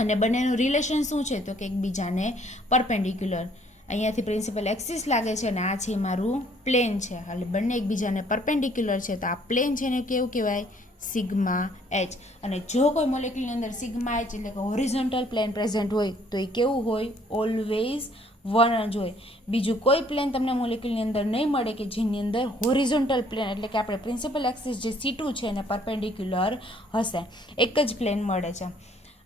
અને બંનેનું રિલેશન શું છે? તો કે એકબીજાને પરપેન્ડિક્યુલર. અહીંયાથી પ્રિન્સિપલ એક્સિસ લાગે છે અને આ છે મારું પ્લેન છે. એટલે બંને એકબીજાને પરપેન્ડિક્યુલર છે, તો આ પ્લેન છે ને કેવું કહેવાય? Sigma H. અને જો કોઈ મોલેક્યુલની અંદર સિગ્મા એચ એટલે કે હોરિઝોન્ટલ પ્લેન પ્રેઝન્ટ હોય તો એ કેવું હોય? ઓલવેઝ 1 જ હોય. બીજું કોઈ પ્લેન તમને મોલેક્યુલની અંદર નહીં મળે કે જેની અંદર હોરિઝોન્ટલ પ્લેન એટલે કે આપણે પ્રિન્સિપલ એક્સિસ જે C2 છે એને પરપેન્ડિક્યુલર હશે. એક જ પ્લેન મળે છે.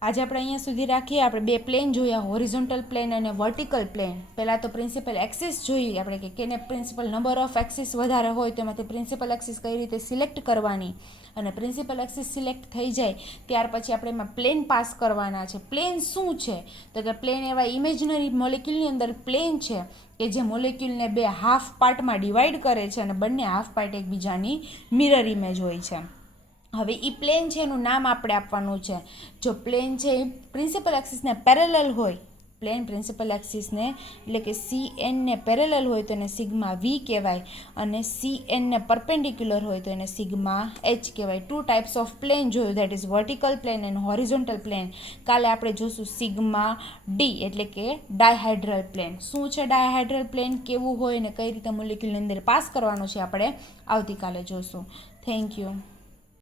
આજે આપણે અહીંયા સુધી રાખીએ. આપણે બે પ્લેન જોયા, હોરિઝોન્ટલ પ્લેન અને વર્ટિકલ પ્લેન. પહેલાં તો પ્રિન્સિપલ એક્સિસ જોઈએ આપણે કે કેને પ્રિન્સિપલ નંબર ઓફ એક્સિસ વધારે હોય તો એમાંથી પ્રિન્સિપલ એક્સિસ કઈ રીતે સિલેક્ટ કરવાની, અને પ્રિન્સિપલ એક્સિસ સિલેક્ટ થઈ જાય ત્યાર પછી આપણે એમાં પ્લેન પાસ કરવાના છે. પ્લેન શું છે? તો કે પ્લેન એવા ઇમેજનરી મોલેક્યુલની અંદર પ્લેન છે કે જે મોલેક્યુલને બે હાફ પાર્ટમાં ડિવાઈડ કરે છે અને બંને હાફ પાર્ટ એકબીજાની મિરર ઇમેજ હોય છે. હવે એ પ્લેન છે એનું નામ આપણે આપવાનું છે. જો પ્લેન છે એ પ્રિન્સિપલ એક્સિસને પેરેલલ હોય, પ્લેન પ્રિન્સિપલ એક્સિસને એટલે કે CN ને પેરેલલ હોય તો એને સિગ્મા V કહેવાય, અને CN ને પરપેન્ડિક્યુલર હોય તો એને સિગ્મા H કહેવાય. 2 ટાઈપ્સ ઓફ પ્લેન જોયું, that is vertical plane and horizontal plane. કાલે આપણે જોશું સિગ્મા D એટલે કે ડાયહાઇડ્રલ પ્લેન. શું છે ડાયહાઇડ્રલ પ્લેન, કેવું હોય અને કઈ રીતે મોલેક્યુલની અંદર પાસ કરવાનો છે આપણે આવતીકાલે જોશું. Thank you.